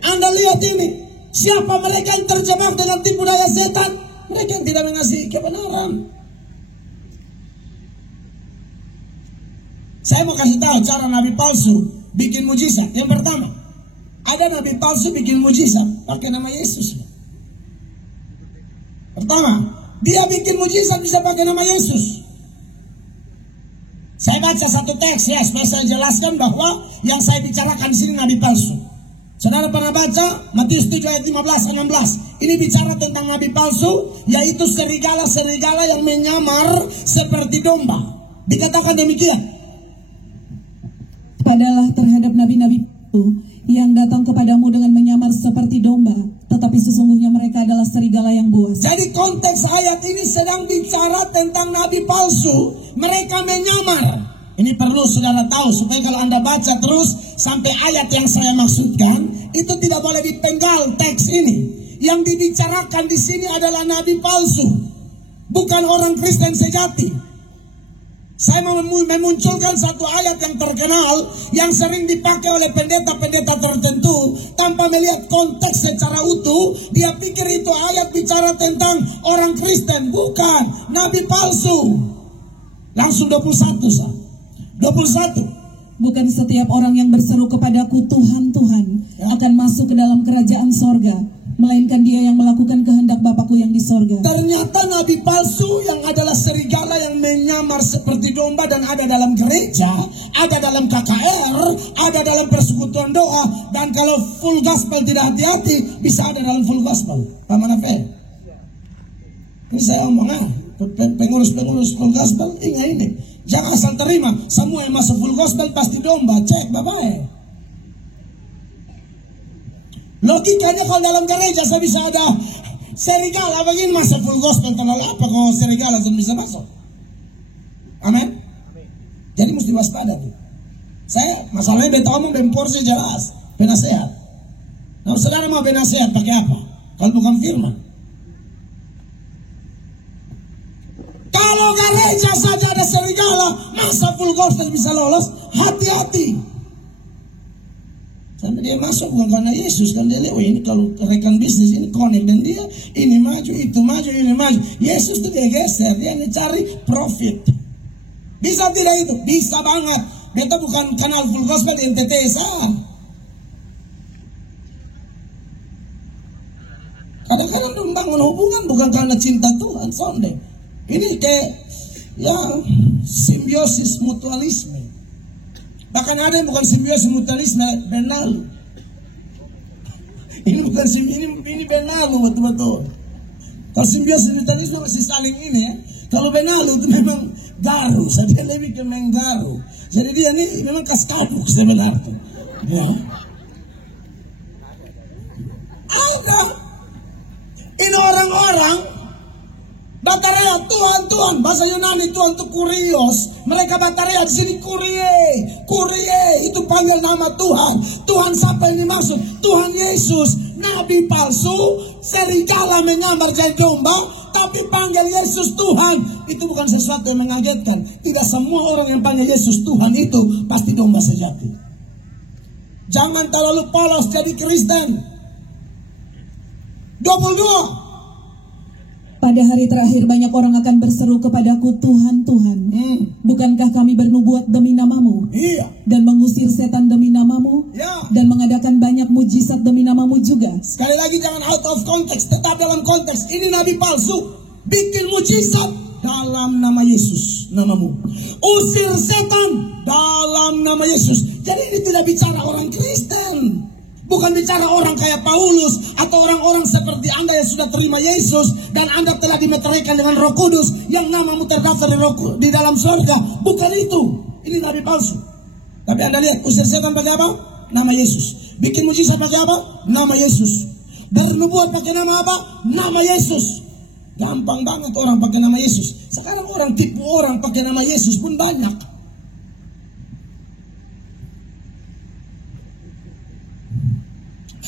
Anda lihat ini, siapa mereka yang terjebak dengan tipu daya setan? Mereka yang tidak mengasihi kebenaran. Saya mau kasih tahu cara nabi palsu bikin mujizat. Yang pertama, ada nabi palsu bikin mujizat pakai nama Yesus. Pertama, dia bikin mujizat bisa pakai nama Yesus. Saya baca satu teks ya, supaya saya jelaskan bahwa yang saya bicarakan di sini nabi palsu. Saudara pernah baca Matius 7 ayat 15-16. Ini bicara tentang nabi palsu, yaitu serigala-serigala yang menyamar seperti domba. Dikatakan demikian. Padalah terhadap nabi-nabi itu yang datang kepadamu dengan menyamar seperti domba, tetapi sesungguhnya mereka adalah serigala yang buas. Jadi konteks ayat ini sedang bicara tentang nabi palsu. Mereka menyamar. Ini perlu saudara tahu supaya kalau Anda baca terus sampai ayat yang saya maksudkan, itu tidak boleh dipenggal teks ini. Yang dibicarakan di sini adalah nabi palsu, bukan orang Kristen sejati. Saya mau memunculkan satu ayat yang terkenal yang sering dipakai oleh pendeta-pendeta tertentu tanpa melihat konteks secara utuh. Dia pikir itu ayat bicara tentang orang Kristen. Bukan, nabi palsu. Langsung 21 sah. 21. Bukan setiap orang yang berseru kepadaku Tuhan, Tuhan akan masuk ke dalam kerajaan sorga, melainkan dia yang melakukan kehendak Bapakku yang di sorga. Ternyata nabi palsu yang adalah serigala yang menyamar seperti domba dan ada dalam gereja, ada dalam KKR, ada dalam persekutuan doa, dan kalau full gospel tidak hati-hati bisa ada dalam full gospel. Paman apa? Ini saya omong pengurus-pengurus full gospel ini. Jangan asal terima semua yang masuk full gospel pasti domba. Cek Bapak. Logikanya kalau dalam gereja saya bisa ada serigala begini masuk full gospel, terlalu apa kalau serigala saya bisa masuk? Amin. Jadi mesti waspada tuh. Saya masalahnya beta omong porsi jelas, penasehat. Nah saudara mau penasehat pakai apa? Kalau bukan firman. gereja saja ada serigala, masa full gospel bisa lolos? Hati-hati. Karena dia masuk bukan karena Yesus, kan dia lihat, ini kalau rekan bisnis ini connect dan dia ini maju, itu maju, ini maju. Yesus itu dia geser, dia cari profit. Bisa tidak itu? Bisa banget. Beta bukan kanal full gospel NTT sah. Kadang-kadang membangun hubungan bukan karena cinta Tuhan, sonde. Ini kayak ya simbiosis mutualisme. Bahkan ada yang bukan simbiosis mutualisme, benalu. Ini bukan ini benalu betul-betul. Kalau simbiosis mutualisme masih saling ini ya. Kalau benalu itu memang garu, saya lebih ke menggaru. Jadi dia ini memang kaskaduk sebenarnya. Ya. Ada ini orang-orang Bataria, Tuhan, bahasa Yunani Tuhan itu kurios. Mereka Bataria di sini kurie, itu panggil nama Tuhan. Tuhan siapa yang dimaksud? Tuhan Yesus. Nabi palsu, serigala menyambar jadi domba, tapi panggil Yesus Tuhan. Itu bukan sesuatu yang mengagetkan. Tidak semua orang yang panggil Yesus Tuhan itu pasti domba sejati. Jangan terlalu polos jadi Kristen. 22. Pada hari terakhir banyak orang akan berseru kepadaku, Tuhan, Tuhan, bukankah kami bernubuat demi namamu? Iya. Dan mengusir setan demi namamu? Ya. Dan mengadakan banyak mujizat demi namamu juga? Sekali lagi jangan out of context, tetap dalam konteks. Ini nabi palsu, bikin mujizat dalam nama Yesus, namamu. Usir setan dalam nama Yesus. Jadi ini tidak bicara orang Kristen. Bukan bicara orang kayak Paulus atau orang-orang seperti Anda yang sudah terima Yesus dan Anda telah dimeteraikan dengan Roh Kudus yang namamu terdaftar di dalam surga. Bukan itu. Ini nabi palsu. Tapi Anda lihat, usir setan pakai apa? Nama Yesus. Bikin mujizat pakai apa? Nama Yesus. Bernubuat pakai nama apa? Nama Yesus. Gampang banget orang pakai nama Yesus. Sekarang orang tipu orang pakai nama Yesus pun banyak.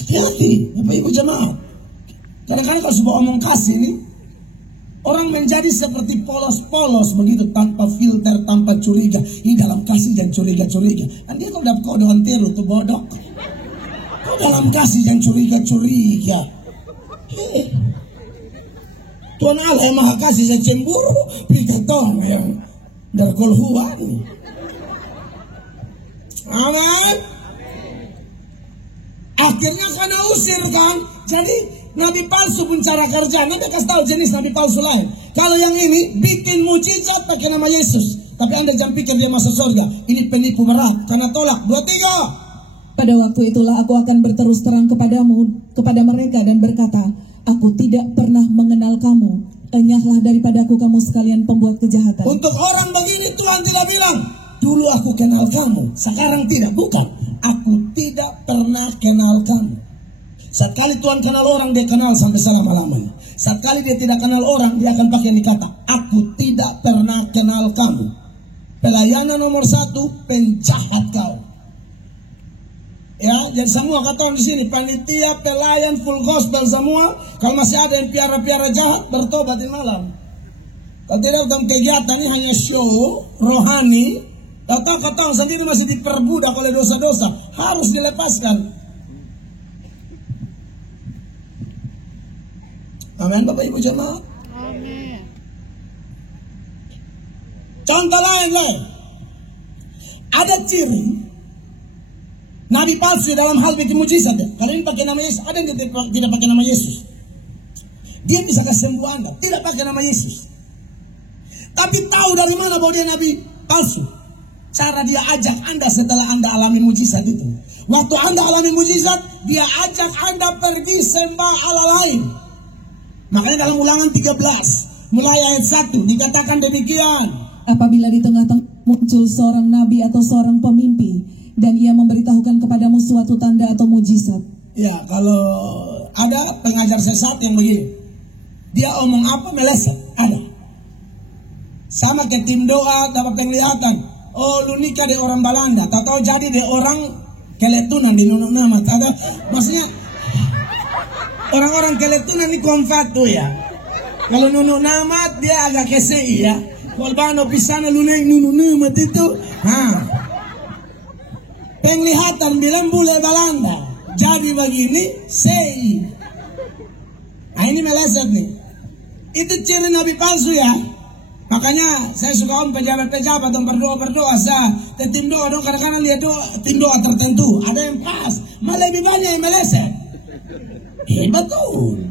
Hati-hati, Bapak Ibu jemaat. Kadang-kadang kalau sebuah omong kasih ini, orang menjadi seperti polos-polos begitu, tanpa filter, tanpa curiga. Ini dalam kasih dan curiga-curiga. Dan dia kalau dapat kode antero tuh bodoh. Kau dalam kasih dan curiga-curiga. Tuhan Allah yang maha kasih dan cemburu. Kita Tuhan yang darkolhuan. Amin. Akhirnya karena usir kan. Jadi nabi palsu pun cara kerja. Nanti kasih tahu jenis nabi palsu lain. Kalau yang ini bikin mujizat pakai nama Yesus, tapi Anda jangan pikir dia masuk surga. Ini penipu berat karena tolak. 23. Pada waktu itulah aku akan berterus terang kepada mereka dan berkata, aku tidak pernah mengenal kamu. Enyahlah daripadaku kamu sekalian pembuat kejahatan. Untuk orang begini Tuhan tidak bilang, dulu aku kenal kamu, sekarang tidak. Bukan. Aku tidak pernah kenal kamu. Sekali Tuhan kenal orang, dia kenal sampai selama-lamanya. Sekali dia tidak kenal orang, dia akan pakai ini kata, aku tidak pernah kenal kamu. Pelayanan nomor 1, penjahat kau. Ya, jadi semua kata orang di sini, panitia, pelayan, full gospel semua. Kalau masih ada yang piara-piara jahat, bertobat di malam. Kalau tidak dalam kegiatan ini hanya show rohani. Kata-kata sendiri masih diperbudak oleh dosa-dosa. Harus dilepaskan. Amin Bapak Ibu jemaat. Amin. Contoh lain. Ada ciri nabi palsu dalam hal bikin mujizat. Kalau ini pakai nama Yesus, ada yang tidak pakai nama Yesus. Dia bisa kesembuh Anda, tidak pakai nama Yesus. Tapi tahu dari mana bahwa dia nabi palsu? Cara dia ajak Anda setelah Anda alami mujizat itu. Waktu Anda alami mujizat, dia ajak Anda pergi sembah Allah lain. Makanya dalam Ulangan 13, mulai ayat 1, dikatakan demikian. Apabila di tengah-tengah muncul seorang nabi atau seorang pemimpi, dan ia memberitahukan kepadamu suatu tanda atau mujizat. Ya, kalau ada pengajar sesat yang begini, dia omong apa meleset, ada. Sama ke tim doa, dapat penglihatan. Oh, lu nikah di orang Belanda, tahu jadi di orang Keletunan di Nunuk Namat. Ada, maksudnya orang-orang Keletunan ini konfat tuh ya. Kalau Nunuk Namat dia agak kesei ya. Kolbano pisana luneng nunu itu. Penglihatan bilang bule Belanda. Jadi begini, sei. Nah ini meleset nih. Itu ciri nabi palsu ya. Makanya saya suka pejabat-pejabat berdoa saya tim doa dong kadang-kadang lihat doa tim doa tertentu ada yang pas malah lebih banyak yang meleset. Betul.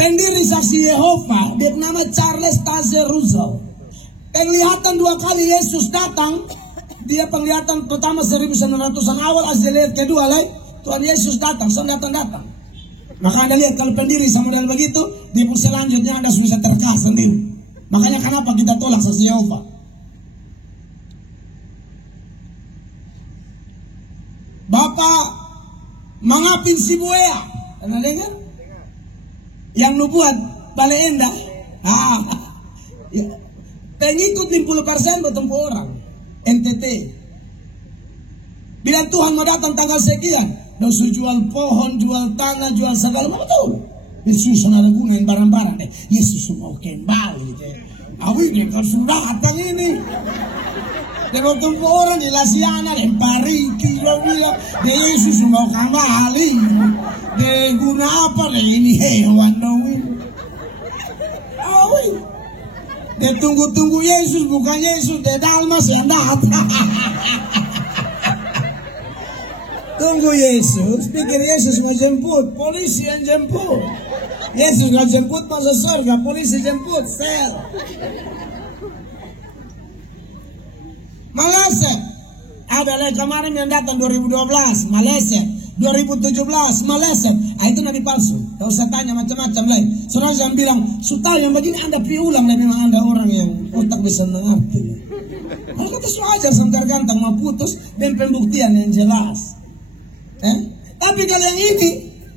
Pendiri saksi Yehova dia nama Charles Taze Russell. Penglihatan 2 kali Yesus datang. Dia penglihatan pertama 1900-an awal, lihat kedua Tuhan Yesus datang, datang. Maka Anda lihat kalau pendiri sama model begitu, di pun selanjutnya Anda bisa terkas sendiri. Makanya kenapa kita tolak saksi Yehova? Bapak mengapin si Buea, pernah dengar? Yang nubuat balik endah. Pengikut 50% bertumpu orang. NTT. Bilang Tuhan mau datang tanggal sekian. Dosu jual pohon, jual tanah, jual segala macam tahu. Yesus ada gunain barang-barang deh. Yesus mau kembali deh. Awi dia kan sudah datang ini. Dia mau tunggu orang di Lasiana, lempari kilo dia. Dia Yesus mau kembali. Dia guna apa deh ini hewan dong ini. Awi. Dia tunggu-tunggu Yesus bukan Yesus. Dia Dalmas yang datang. Tunggu Yesus, pikir Yesus mau jemput, polisi yang jemput. Yesus nggak jemput masuk surga, polisi jemput, sel. Malaysia, ada lagi kemarin yang datang 2012, Malaysia, 2017, Malaysia. Itu nabi palsu. Kalau saya tanya macam-macam lain, saudara saya bilang, suta yang begini Anda piulang dan memang Anda orang yang otak bisa mengerti. Kalau kata ajar sampai ganteng mau putus dan pembuktian yang jelas. Tapi kalau yang ini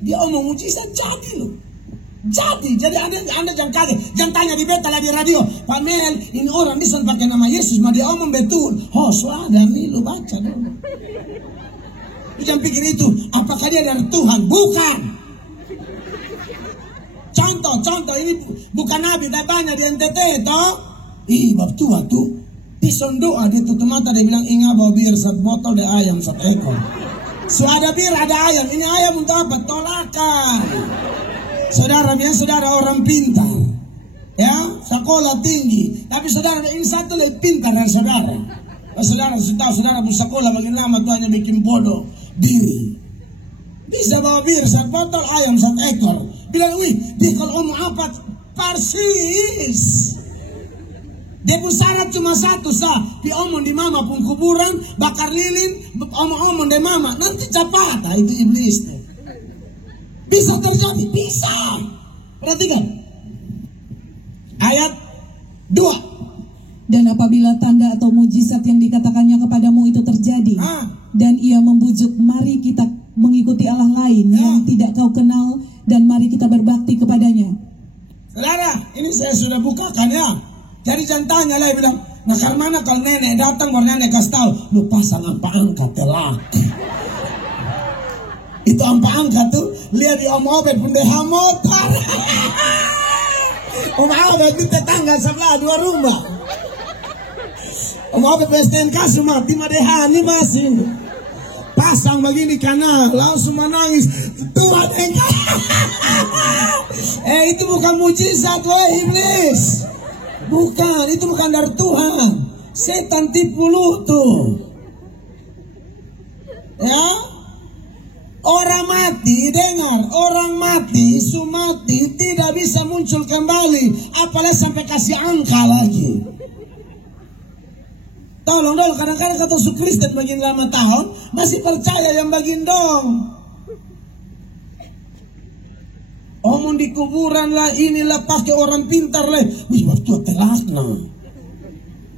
dia omong mujizat jadi loh. Jadi anda jangan kaget, jangan tanya di beta di radio, Pak Mel ini orang bisa pakai nama Yesus, mah dia omong betul. Oh suada nih lo baca dong. Jangan pikir itu, apakah dia dari Tuhan? Bukan. Contoh ini bukan nabi, datanya di NTT toh. Bab tua tuh pison doa dia tutup mata dia bilang ingat bawa bir 1 botol de ayam 1 ekor. Suada bir ada ayam, ini ayam untuk apa? Tolakan. Saudara orang pintar, ya sekolah tinggi, tapi saudara ini satu lebih pintar dari saudara. Saudara bersekolah makin lama tuh hanya bikin bodoh diri. Bisa bawa bir 1 botol ayam 1 ekor. Bilang dia kalau omong apa persis. Dia pun syarat cuma satu dia omong di mama pun kuburan, bakar lilin, omong di mama, nanti capat. Itu iblis. Bisa terjadi, bisa. Perhatikan. Ayat 2. Dan apabila tanda atau mujizat yang dikatakannya kepadamu itu terjadi, dan ia membujuk, mari kita mengikuti Allah lain yang tidak kau kenal, dan mari kita berbakti kepadanya. Saudara, ini saya sudah bukakan ya. Jadi jangan tanya lah, bilang, nah karena kalau nenek datang baru nenek kasih tahu, lu pasang apa angkat telak. Itu apa angkat tuh, lihat di Om Obed pendeha motor. Om Obed itu tetangga sebelah 2 rumah. Om Obed STNK semua, timah dehani masih. Pasang begini kanal, langsung menangis. Tuhan engkau. Itu bukan mujizat, iblis. Bukan, itu bukan dari Tuhan. Setan tipu lu tuh. Ya. Orang mati, dengar, orang mati, sumati tidak bisa muncul kembali, apalagi sampai kasih angka lagi. Tolong dong, kadang-kadang kata su Kristen begini lama tahun masih percaya yang begini dong. Omong di kuburan lah, inilah pakai orang pintar lah. Wih, waktu telat nah.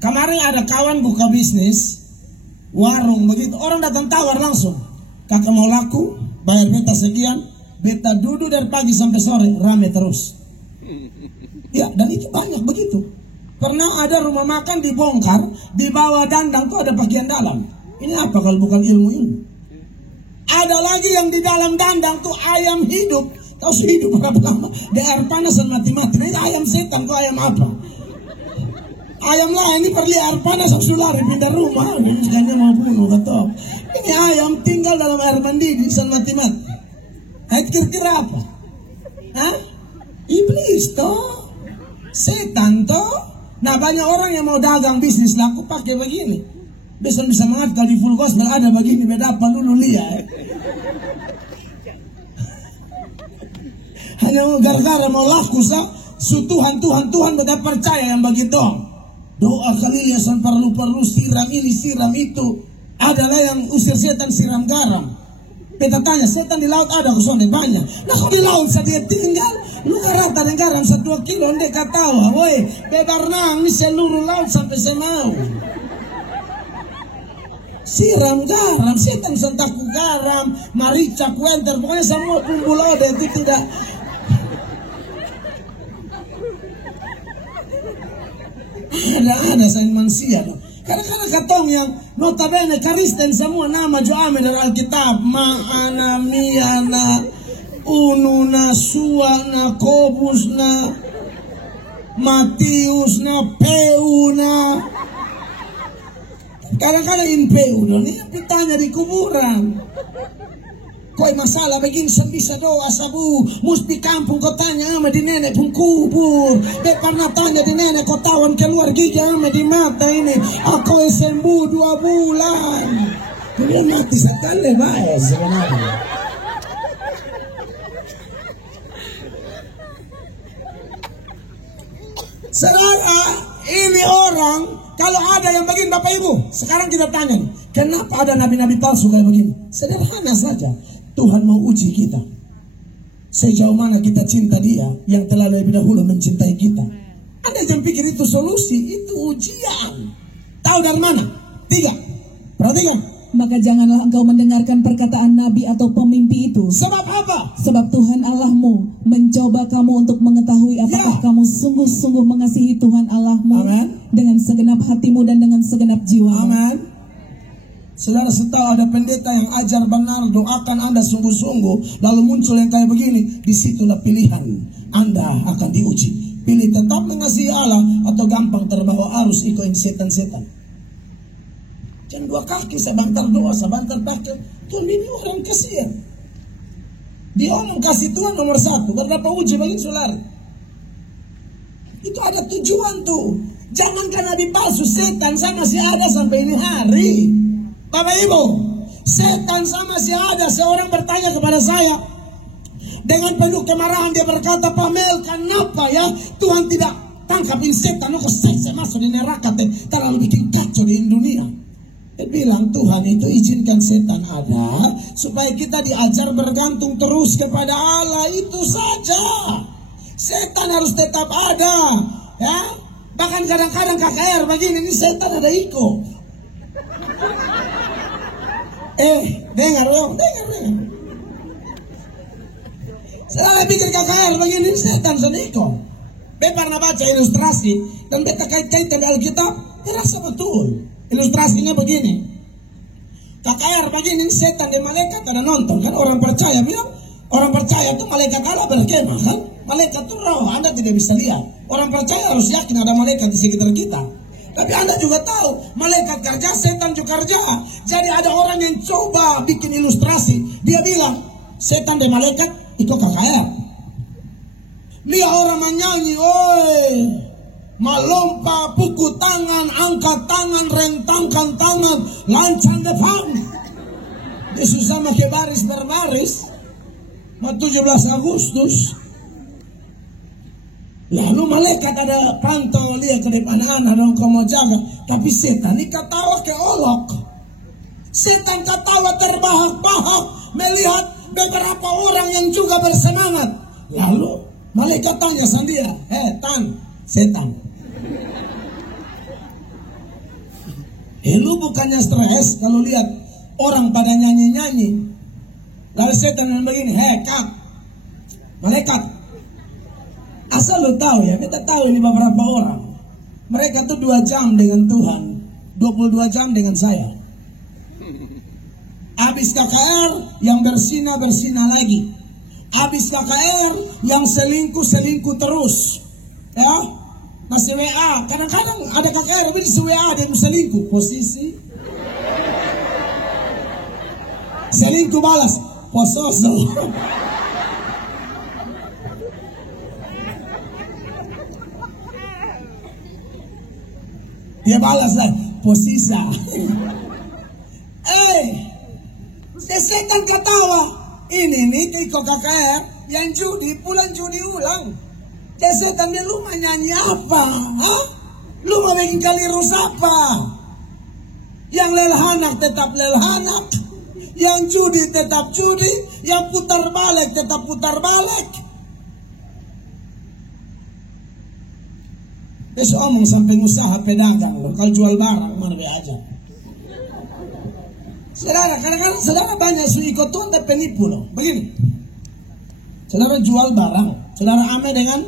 Kemarin ada kawan buka bisnis warung begitu, orang datang tawar langsung. Kakak mau laku, bayar beta sekian, beta duduk dari pagi sampai sore, rame terus. Ya, dan itu banyak begitu. Pernah ada rumah makan dibongkar, di bawah dandang tuh ada bagian dalam. Ini apa kalau bukan ilmu ini? Ada lagi yang di dalam dandang tuh ayam hidup. Tahu hidup berapa lama? Di air panas dan mati-mati. Ini ayam setan, kok ayam apa? Ayam lain ini perliar panas sudah lari pindah rumah. Ini mau bunuh kata. Ini ayam tinggal dalam air mendidih dan mati-mati. Kira-kira apa? Hah? Iblis toh, setan toh. Nah banyak orang yang mau dagang bisnis laku pakai begini. Bisa mengatakan di full gospel ada begini beda apa dulu lihat. Hanya gara-gara mau laku Tuhan beda percaya yang begitu. Doa kali ya perlu siram ini siram itu. Adalah yang usir setan siram garam. Kita tanya setan di laut ada kusone banyak. Nah kok di laut saja tinggal lu rata dengan garam 1-2 kilo ndek katawa. Woi bebar nang ni seluruh laut sampai semau. Siram garam, setan sentaku garam, marica, kuenter, pokoknya semua bumbu lode itu tidak. Ada saya manusia dong. Kadang-kadang katong yang notabene Kristen semua nama Joame dari Alkitab, Ma'ana, Miana, Ununa, Suana, Kobusna, Matiusna, Peuna. Kadang-kadang impeu dong. Ini pitanya di kuburan. Koi masalah begini bisa doa sabu musti kampung kau tanya ama di nenek pun kubur. Dia pernah tanya di nenek kau tawan keluar gigi ama di mata ini. Aku sembuh 2 bulan. Dia mati sekali baik sebenarnya. Saudara, ini orang kalau ada yang begini Bapak Ibu, sekarang kita tanya, kenapa ada nabi-nabi palsu kayak begini? Sederhana saja. Tuhan mau uji kita. Sejauh mana kita cinta Dia yang telah lebih dahulu mencintai kita. Anda jangan pikir itu solusi, itu ujian. Tahu dari mana? 3. Perhatikan. Maka janganlah engkau mendengarkan perkataan nabi atau pemimpi itu. Sebab apa? Sebab Tuhan Allahmu mencoba kamu untuk mengetahui apakah kamu sungguh-sungguh mengasihi Tuhan Allahmu. Amen. Dengan segenap hatimu dan dengan segenap jiwa. Amin. Saudara setahu ada pendeta yang ajar benar, doakan Anda sungguh-sungguh, lalu muncul yang kayak begini, disitulah pilihan Anda akan diuji. Pilih tetap mengasihi Allah atau gampang terbawa arus ikutin setan-setan. Jangan 2 kaki, sebentar doa, sebentar pakai. Tuhan ini orang kasihan. Dia orang kasih Tuhan nomor 1, berapa uji bagi saudara. Itu ada tujuan tuh. Jangan karena dipalsu setan sama si ada sampai ini hari. Bapak Ibu, setan sama si ada. Seorang bertanya kepada saya dengan penuh kemarahan, dia berkata, Pamel, kenapa ya Tuhan tidak tangkapin setan? Kok saya masuk di neraka terlalu bikin kacau di dunia. Dia bilang Tuhan itu izinkan setan ada supaya kita diajar bergantung terus kepada Allah, itu saja. Setan harus tetap ada, ya. Bahkan kadang-kadang KKR begini, ini setan ada ikut. Dengar. Saya pikir KKR begini setan sediko. Beta pernah baca ilustrasi dan beta kait-kaitkan di Alkitab, terasa betul. Ilustrasinya begini. KKR begini setan dan malaikat ada nonton kan, orang percaya bilang, orang percaya itu malaikat Allah berkemah kan. Malaikat itu roh, Anda tidak bisa lihat. Orang percaya harus yakin ada malaikat di sekitar kita. Tapi Anda juga tahu, malaikat kerja, setan juga kerja. Jadi ada orang yang coba bikin ilustrasi. Dia bilang, setan dan malaikat itu KKR. Dia orang menyanyi, oi, melompat, pukul tangan, angkat tangan, rentangkan tangan, lancang depan. Dia susah pakai baris berbaris. 17 Agustus. Lalu malaikat ada pantau lihat ke depan anak dong kau mau jaga. Tapi setan ini ketawa ke olok. Setan ketawa terbahak-bahak melihat beberapa orang yang juga bersemangat. Lalu malaikat tanya sendiri, setan. Lu bukannya stres kalau lihat orang pada nyanyi-nyanyi. Lalu setan yang begini, kak, malaikat. Asal lo tahu ya, kita tahu ini beberapa orang. Mereka tuh 2 jam dengan Tuhan, 22 jam dengan saya. Habis KKR yang bersinah lagi. Habis KKR yang selingkuh terus. Ya, masih WA. Kadang-kadang ada KKR tapi di WA dia selingkuh. Posisi selingkuh balas pososo. Dia balas lah posisa. Setan ketawa. Ini nih tiko KKR yang judi pulang judi ulang. Setan dia lu mau nyanyi apa? Hah? Lu mau bikin kalirus apa? Yang lelhanak tetap lelhanak, yang judi tetap judi, yang putar balik tetap putar balik. Besok omong sampai usaha pedagang loh. Kalau jual barang mana be aja. Saudara, kadang-kadang saudara banyak ikut Tuhan tapi penipu loh. Begini, saudara jual barang, saudara ame dengan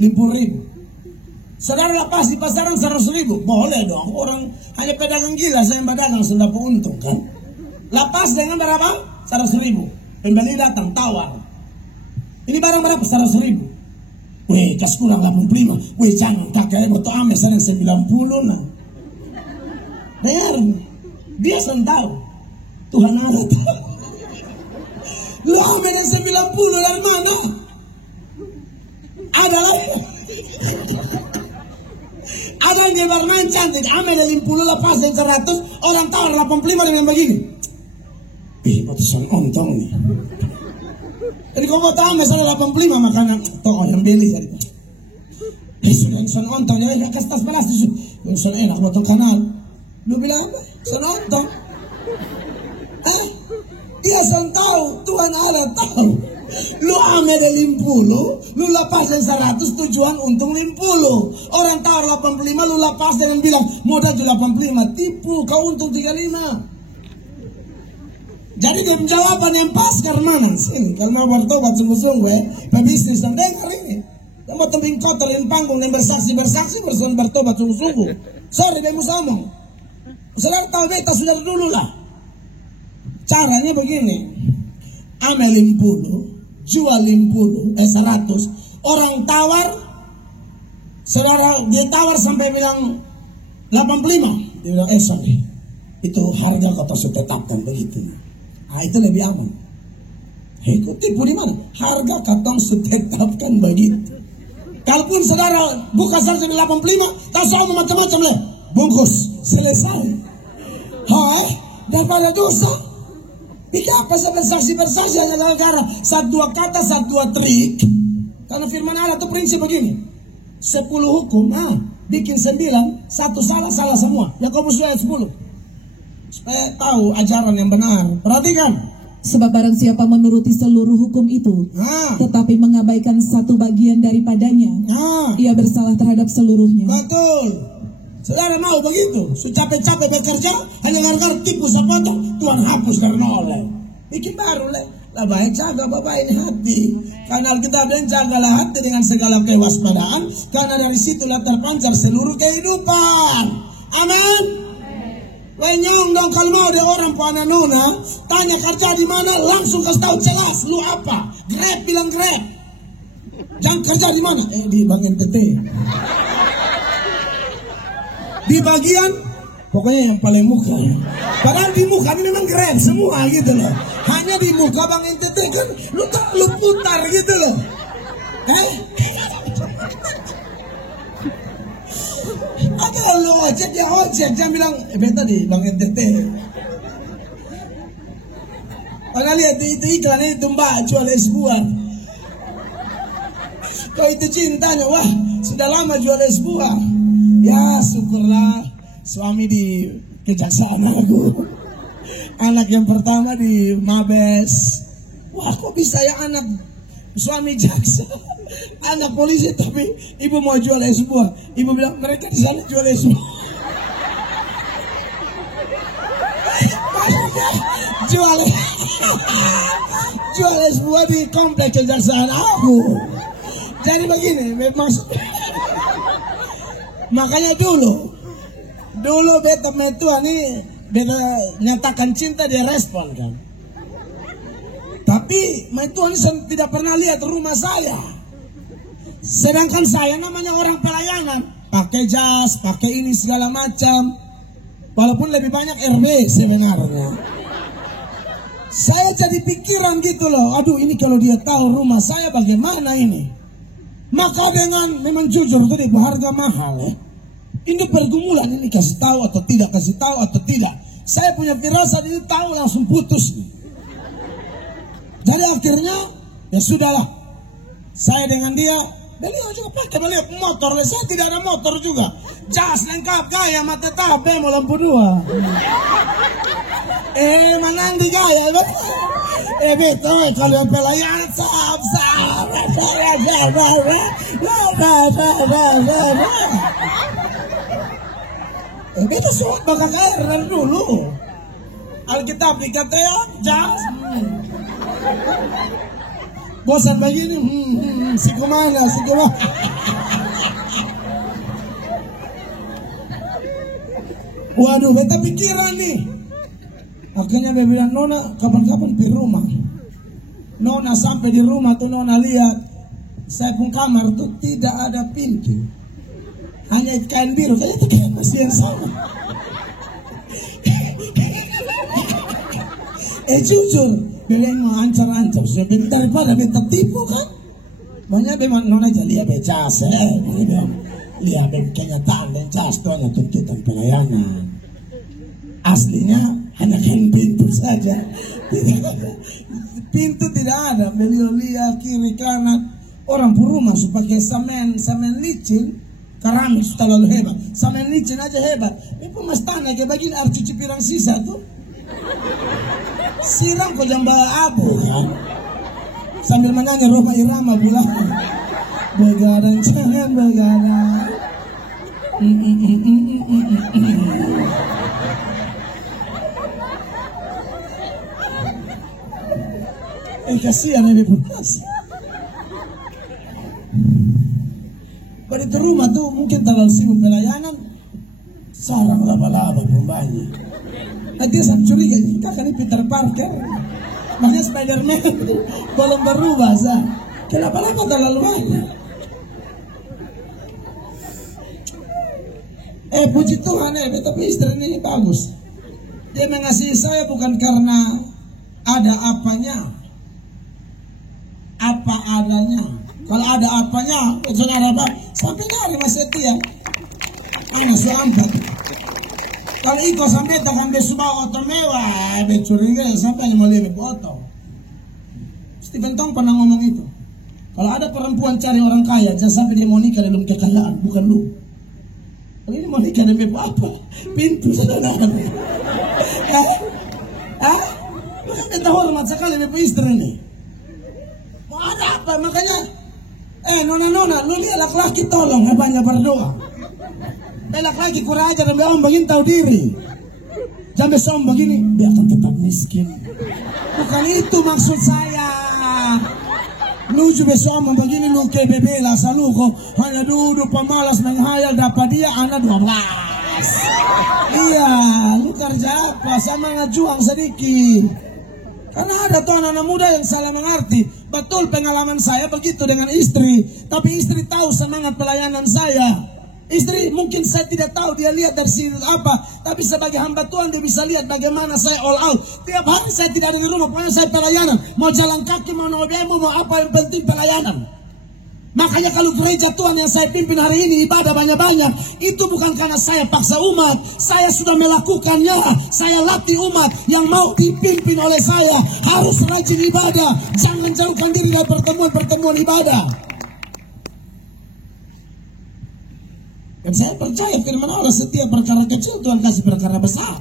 50.000. Saudara lepas di pasaran 100.000, boleh dong. Orang hanya pedagang gila, saya pedagang sudah untung kan. Lepas dengan berapa? 100.000. Pembeli datang tawar. Ini barang berapa? 100.000. Weh, kas kurang 85. Weh, jangan kakek betul ame sekarang 90 nah. Bayar. Dia tahu Tuhan ada. Lu ame dan 90 dari mana? Ada lagi. Ada yang dia bermain cantik, ame dari 50 lepas dari 100, orang tawar 85 dengan begini. Batasan ontong nih. Jadi kalau mau tahu misalnya 85 makanan toh orang beli tadi. Sudah son ontong ya enggak kastas beras itu. Son enak buat kanal. Lu bilang apa? Son ontong. Dia son tahu, Tuhan ada tahu. Lu ame dari 50, lu lepas dari 100 tujuan untung 50. Orang tawar 85 lu lepas dan bilang modal 85, tipu kau untung 35. Jadi dia jawaban yang pas karena sini kalau mau bertobat sungguh-sungguh pebisnis dan dengar ini. Kamu mau tembing kotor yang panggung yang bersaksi bersuruh bertobat sungguh-sungguh. Sorry dia mau ngomong. Saudara tahu beta sudah dulu lah. Caranya begini. Ame 50, jual 50, 100. Orang tawar, saudara dia tawar sampai bilang 85. Dia bilang sorry. Itu harga kata sudah tetapkan begitu. Nah itu lebih aman. Kok tipu di mana? Harga katong setetapkan begitu. Kalaupun saudara buka 185, tak soal macam-macam lah. Bungkus, selesai. Daripada dosa. Jika apa bersaksi hanya gara-gara 1-2 kata, 1-2 trik. Karena firman Allah itu prinsip begini. 10 hukum, bikin 9, 1 salah semua. Yakobus 10. Supaya tahu ajaran yang benar. Perhatikan. Sebab barang siapa menuruti seluruh hukum itu, tetapi mengabaikan satu bagian daripadanya, ia bersalah terhadap seluruhnya. Betul. Saudara mau begitu? Capek-capek bekerja, hanya gara-gara tipu sepotong, Tuhan hapus dari nol. Bikin baru lah. Lah baik jaga bapak ini hati. Karena kita dan jagalah hati dengan segala kewaspadaan, karena dari situlah terpancar seluruh kehidupan. Amin. Wenyong dong kalau mau dia orang puana nona tanya kerja di mana langsung kasih tahu jelas lu apa. Grab bilang Grab. Jangan kerja di mana? Di Bank NTT. Di bagian pokoknya yang paling muka ya. Padahal di muka ini memang Grab semua gitu loh. Hanya di muka Bank NTT kan lu putar gitu loh. Ada lo ojek dia bilang beta di Bank NTT. Padahal lihat itu iklan itu mbak jual es buah. Kau itu cintanya, wah sudah lama jual es buah. Ya syukurlah suami di kejaksaan aku. Anak yang pertama di Mabes. Wah kok bisa ya anak suami jaksa, anak polisi tapi ibu mau jual es buah. Ibu bilang mereka di sana jual es buah. jual es buah di kompleks kejaksaan aku. Jadi begini, maksud. Makanya dulu beta metua nih beta nyatakan cinta dia respon kan. Tapi Tuhan tidak pernah lihat rumah saya. Sedangkan saya namanya orang pelayanan, pakai jas, pakai ini segala macam. Walaupun lebih banyak RW sebenarnya. Saya jadi pikiran gitu loh, aduh ini kalau dia tahu rumah saya bagaimana ini. Maka dengan memang jujur tadi harga mahal ya. Ini pergumulan ini kasih tahu atau tidak, kasih tahu atau tidak. Saya punya firasat ini tahu langsung putus. Jadi akhirnya ya sudahlah. Saya dengan dia, beliau juga pakai beliau motor, saya tidak ada motor juga. Jas lengkap gaya mata tape mau lampu 2. Manang di gaya betul kalau yang pelayanan itu suat bakal air dari dulu. Alkitab dikatakan jas bosan begini, si kumana. Waduh, beta pikiran nih. Akhirnya dia bilang, Nona kapan-kapan di rumah. Nona sampai di rumah tuh Nona lihat, saya pun kamar tuh tidak ada pintu. Hanya kain biru, kayak itu kayak masih yang sama. Jujur, beliau mau ancar-ancar. Sebentar daripada beta tipu kan. Banyak memang Nona jadi lihat becas. Lihat kenyataan becas tuh untuk kita pelayanan. Aslinya hanya kain pintu saja. Pintu tidak ada. Beliau lihat kiri kanan. Orang rumah pakai semen licin. Keramik sudah lalu hebat. Semen licin aja hebat. Itu mas tanah kayak begini harus cuci pirang sisa tuh. Siram kok jambal abu kan. Sambil menyanyi rumah irama pulang. Begadang jangan begadang. Kasihan ini bekas. Pada itu rumah tuh mungkin terlalu sibuk pelayanan. Seorang laba-laba pun banyak. Nanti saya curiga, kan ini Peter Parker. Makanya Spider-Man belum berubah sah. Kenapa-napa terlalu banyak. Puji Tuhan tapi istri ini bagus. Dia mengasihi saya bukan karena ada apanya. Apa adanya. Kalau ada apanya, jangan apa. Sampai nyari Mas Setia. Mana suampat. Kalau iko sampai tak ambil semua oto mewah, dia curiga sampai mau lebih foto. Stephen Tong pernah ngomong itu. Kalau ada perempuan cari orang kaya, jangan sampai dia mau nikah dalam kekayaan, bukan lu. Kalau ini mau nikah dalam apa? Pintu sudah ada. Bukan kita hormat sekali dengan istri ini. Mau ada apa? Makanya, nona, lu lihat laki-laki tolong, banyak berdoa. Laki-laki kurang aja dan om begini tahu diri. Sampai som begini, dia akan tetap miskin. Bukan itu maksud saya. Lu juga som begini lu ke bebela selalu kok hanya duduk pemalas menghayal dapat dia anak 12. Iya, lu kerja apa sama ngajuang sedikit. Karena ada tuh anak-anak muda yang salah mengerti. Betul pengalaman saya begitu dengan istri. Tapi istri tahu semangat pelayanan saya. Istri mungkin saya tidak tahu dia lihat dari sini apa, tapi sebagai hamba Tuhan dia bisa lihat bagaimana saya all out. Tiap hari saya tidak ada di rumah, pokoknya saya pelayanan. Mau jalan kaki, mau demo, mau apa yang penting pelayanan. Makanya kalau gereja Tuhan yang saya pimpin hari ini ibadah banyak-banyak, itu bukan karena saya paksa umat. Saya sudah melakukannya. Saya latih umat yang mau dipimpin oleh saya harus rajin ibadah. Jangan jauhkan diri dari pertemuan-pertemuan ibadah. Dan saya percaya firman Allah setiap perkara kecil Tuhan kasih perkara besar.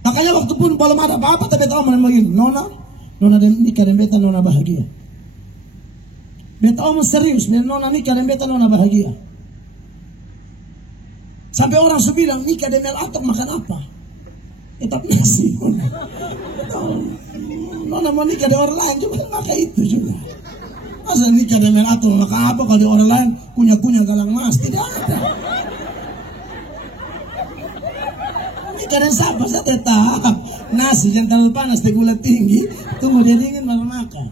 Makanya waktu pun belum ada apa-apa tapi tahu begini, Nona dan nikah dan beta Nona bahagia. Beta omong serius, Nona nikah dan beta Nona bahagia. Sampai orang sudah bilang nikah dan mel atok makan apa? Tapi nasi. Nona mau nikah dengan orang lain juga makan itu juga. Masa nikah dengan atur maka apa kalau orang lain punya galang emas? Tidak ada. Nikah dan siapa saya tetap nasi yang terlalu panas, gula tinggi, tunggu dia dingin baru makan.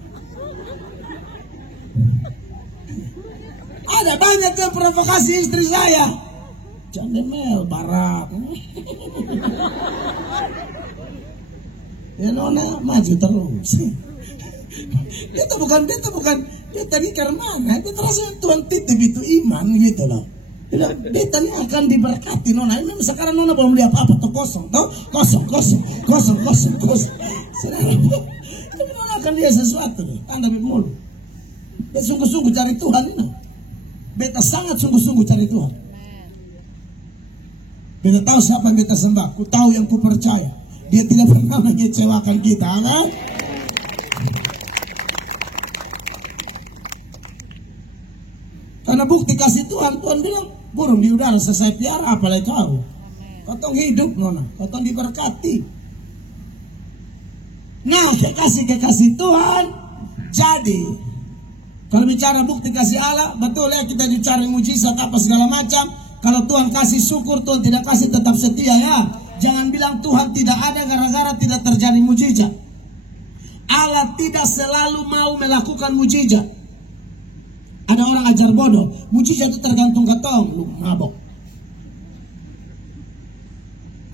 Makanya Tuhan provokasi istri saya. Jangan mel barak. Ya nona maju terus. Beta bukan beta di karena beta rasa Tuhan titip itu iman gitu loh. Beta ini akan diberkati nona. Ini sekarang nona belum lihat apa tuh kosong, toh kosong. Tapi nona akan lihat sesuatu. Anda bermulu. Beta sungguh-sungguh cari Tuhan ini. Beta sangat sungguh-sungguh cari Tuhan. Beta tahu siapa yang beta sembah. Ku tahu yang ku percaya. Dia tidak pernah mengecewakan kita, kan? Karena bukti kasih Tuhan, Tuhan bilang, burung di udara selesai piara, apalagi kau. Kau tong hidup, nona. Kau tong diberkati. Nah, kekasih Tuhan. Jadi, kalau bicara bukti kasih Allah, betul ya kita dicari mujizat apa segala macam. Kalau Tuhan kasih syukur, Tuhan tidak kasih tetap setia ya. Jangan bilang Tuhan tidak ada gara-gara tidak terjadi mujizat. Allah tidak selalu mau melakukan mujizat. Ada orang ajar bodoh, mujizat itu tergantung ketong, lu mabok.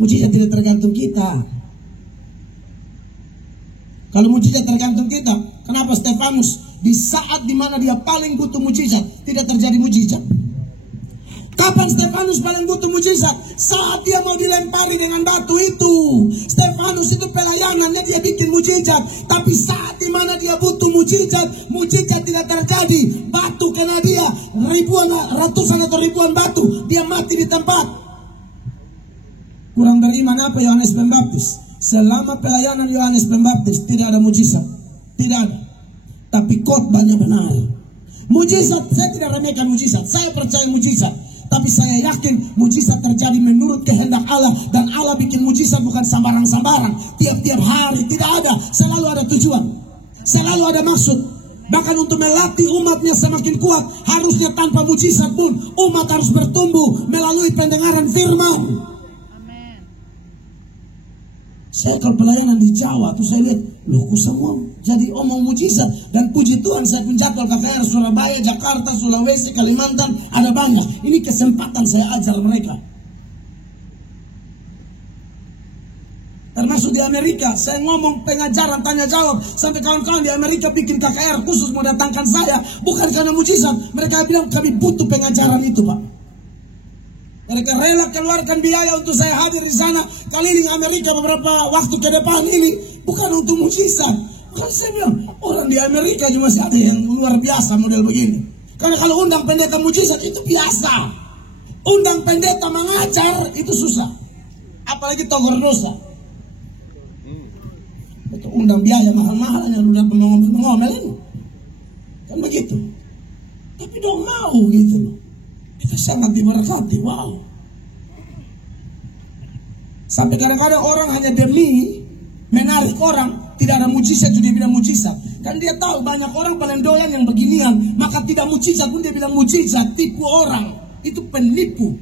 Mujizat tidak tergantung kita. Kalau mujizat tergantung kita, kenapa Stefanus di saat dimana dia paling butuh mujizat tidak terjadi mujizat? Kapan Stefanus paling butuh mujizat? Saat dia mau dilempari dengan batu itu. Stefanus itu pelayanannya dia bikin mujizat. Tapi saat dimana dia butuh mujizat, mujizat tidak terjadi. Batu kena dia, ratusan atau ribuan batu, dia mati di tempat. Kurang beriman apa Yohanes Pembaptis? Selama pelayanan Yohanes Pembaptis tidak ada mujizat, tidak ada. Tapi khotbahnya benar. Mujizat, saya tidak remehkan mujizat. Saya percaya mujizat. Tapi saya yakin mujizat terjadi menurut kehendak Allah. Dan Allah bikin mujizat bukan sambarang-sambarang. Tiap-tiap hari tidak ada. Selalu ada tujuan. Selalu ada maksud. Bahkan untuk melatih umatnya semakin kuat. Harusnya tanpa mujizat pun umat harus bertumbuh melalui pendengaran firman. Saya kalau pelayanan di Jawa tuh saya lihat, loh kok semua jadi omong mujizat. Dan puji Tuhan saya penjadwal KKR Surabaya, Jakarta, Sulawesi, Kalimantan ada banyak. Ini kesempatan saya ajar mereka. Termasuk di Amerika, saya ngomong pengajaran tanya jawab sampai kawan-kawan di Amerika bikin KKR khusus mau datangkan saya, bukan karena mujizat. Mereka bilang kami butuh pengajaran itu, Pak. Mereka rela keluarkan biaya untuk saya hadir di sana keliling Amerika beberapa waktu ke depan ini, bukan untuk mujizat. Kan saya bilang orang di Amerika cuma satu yang luar biasa model begini. Karena kalau undang pendeta mujizat itu biasa, undang pendeta mengajar itu susah, apalagi togor dosa. Itu undang biaya mahal-mahal yang udah mengomel ini, kan begitu. Tapi dong mau gitu. Kita sangat diberkati, wow. Sampai kadang-kadang orang hanya demi menarik orang, tidak ada mujizat juga bilang mujizat. Kan dia tahu banyak orang paling doyan yang beginian, maka tidak mujizat pun dia bilang mujizat, tipu orang. Itu penipu.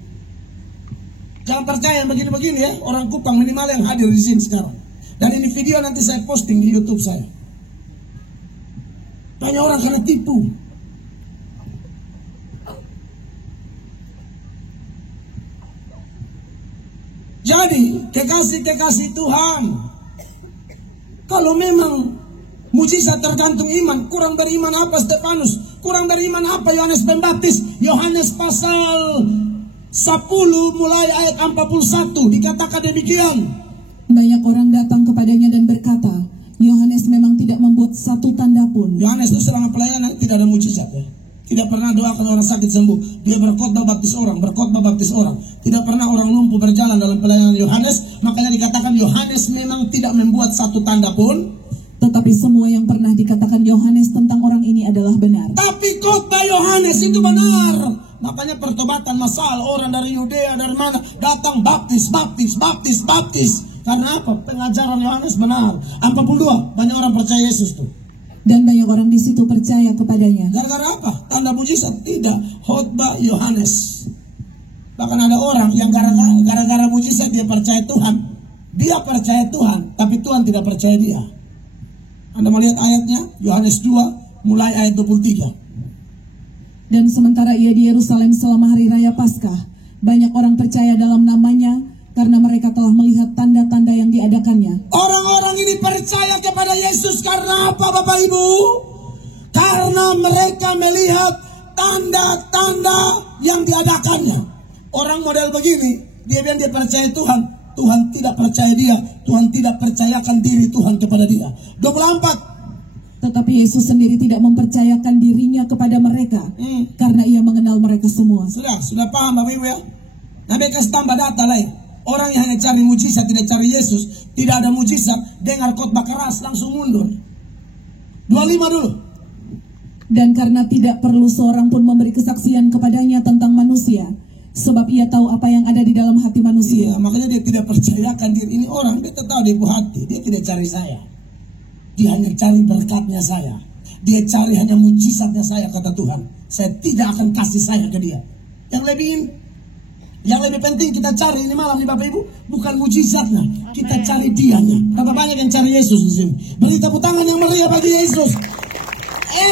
Jangan percaya yang begini-begini ya, orang Kupang minimal yang hadir di sini sekarang. Dan ini video nanti saya posting di YouTube saya. Banyak orang karena tipu. Jadi kekasih Tuhan, kalau memang mujizat tergantung iman, kurang beriman apa Stefanus? Kurang beriman apa Yohanes Pembaptis? Yohanes pasal 10 mulai ayat 41 dikatakan demikian. Banyak orang datang kepadanya dan berkata, Yohanes memang tidak membuat satu tanda pun. Yohanes itu selama pelayanan tidak ada mujizat ya. Tidak pernah doakan orang sakit sembuh. Dia berkhotbah baptis orang. Tidak pernah orang lumpuh berjalan dalam pelayanan Yohanes. Makanya dikatakan Yohanes memang tidak membuat satu tanda pun. Tetapi semua yang pernah dikatakan Yohanes tentang orang ini adalah benar. Tapi khotbah Yohanes itu benar. Makanya pertobatan massal, orang dari Yudea, dari mana datang baptis. Karena apa? Pengajaran Yohanes benar. 42 banyak orang percaya Yesus tuh. Dan banyak orang di situ percaya kepadanya. Gara-gara apa? Tanda mujizat? Tidak. Khotbah Yohanes. Bahkan ada orang yang gara-gara mujizat dia percaya Tuhan. Dia percaya Tuhan, tapi Tuhan tidak percaya dia. Anda melihat ayatnya? Yohanes 2 mulai ayat 23. Dan sementara ia di Yerusalem selama hari raya Paskah, banyak orang percaya dalam namanya karena mereka telah melihat tanda-tanda yang diadakannya. Orang-orang ini percaya kepada Yesus karena apa, Bapak Ibu? Karena mereka melihat tanda-tanda yang diadakannya. Orang model begini, dia bilang dia percaya Tuhan, Tuhan tidak percaya dia, Tuhan tidak percayakan diri Tuhan kepada dia. 24. Tetapi Yesus sendiri tidak mempercayakan dirinya kepada mereka karena ia mengenal mereka semua. Sudah paham Bapak Ibu ya? Nabi kasih tambah data lain. Orang yang hanya cari mujizat, tidak cari Yesus, tidak ada mujizat, dengar khotbah keras langsung mundur. 25 dulu. Dan karena tidak perlu seorang pun memberi kesaksian kepadanya tentang manusia, sebab ia tahu apa yang ada di dalam hati manusia. Iya, makanya dia tidak percayakan diri ini orang, dia tahu di hati, dia tidak cari saya. Dia hanya cari berkatnya saya. Dia cari hanya mujizatnya saya, kata Tuhan. Saya tidak akan kasih saya ke dia. Yang lebih penting kita cari ini malam nih Bapak Ibu, bukan mujizatnya, kita cari dianya. Berapa banyak yang cari Yesus di sini? Beri tepuk tangan yang meriah bagi Yesus.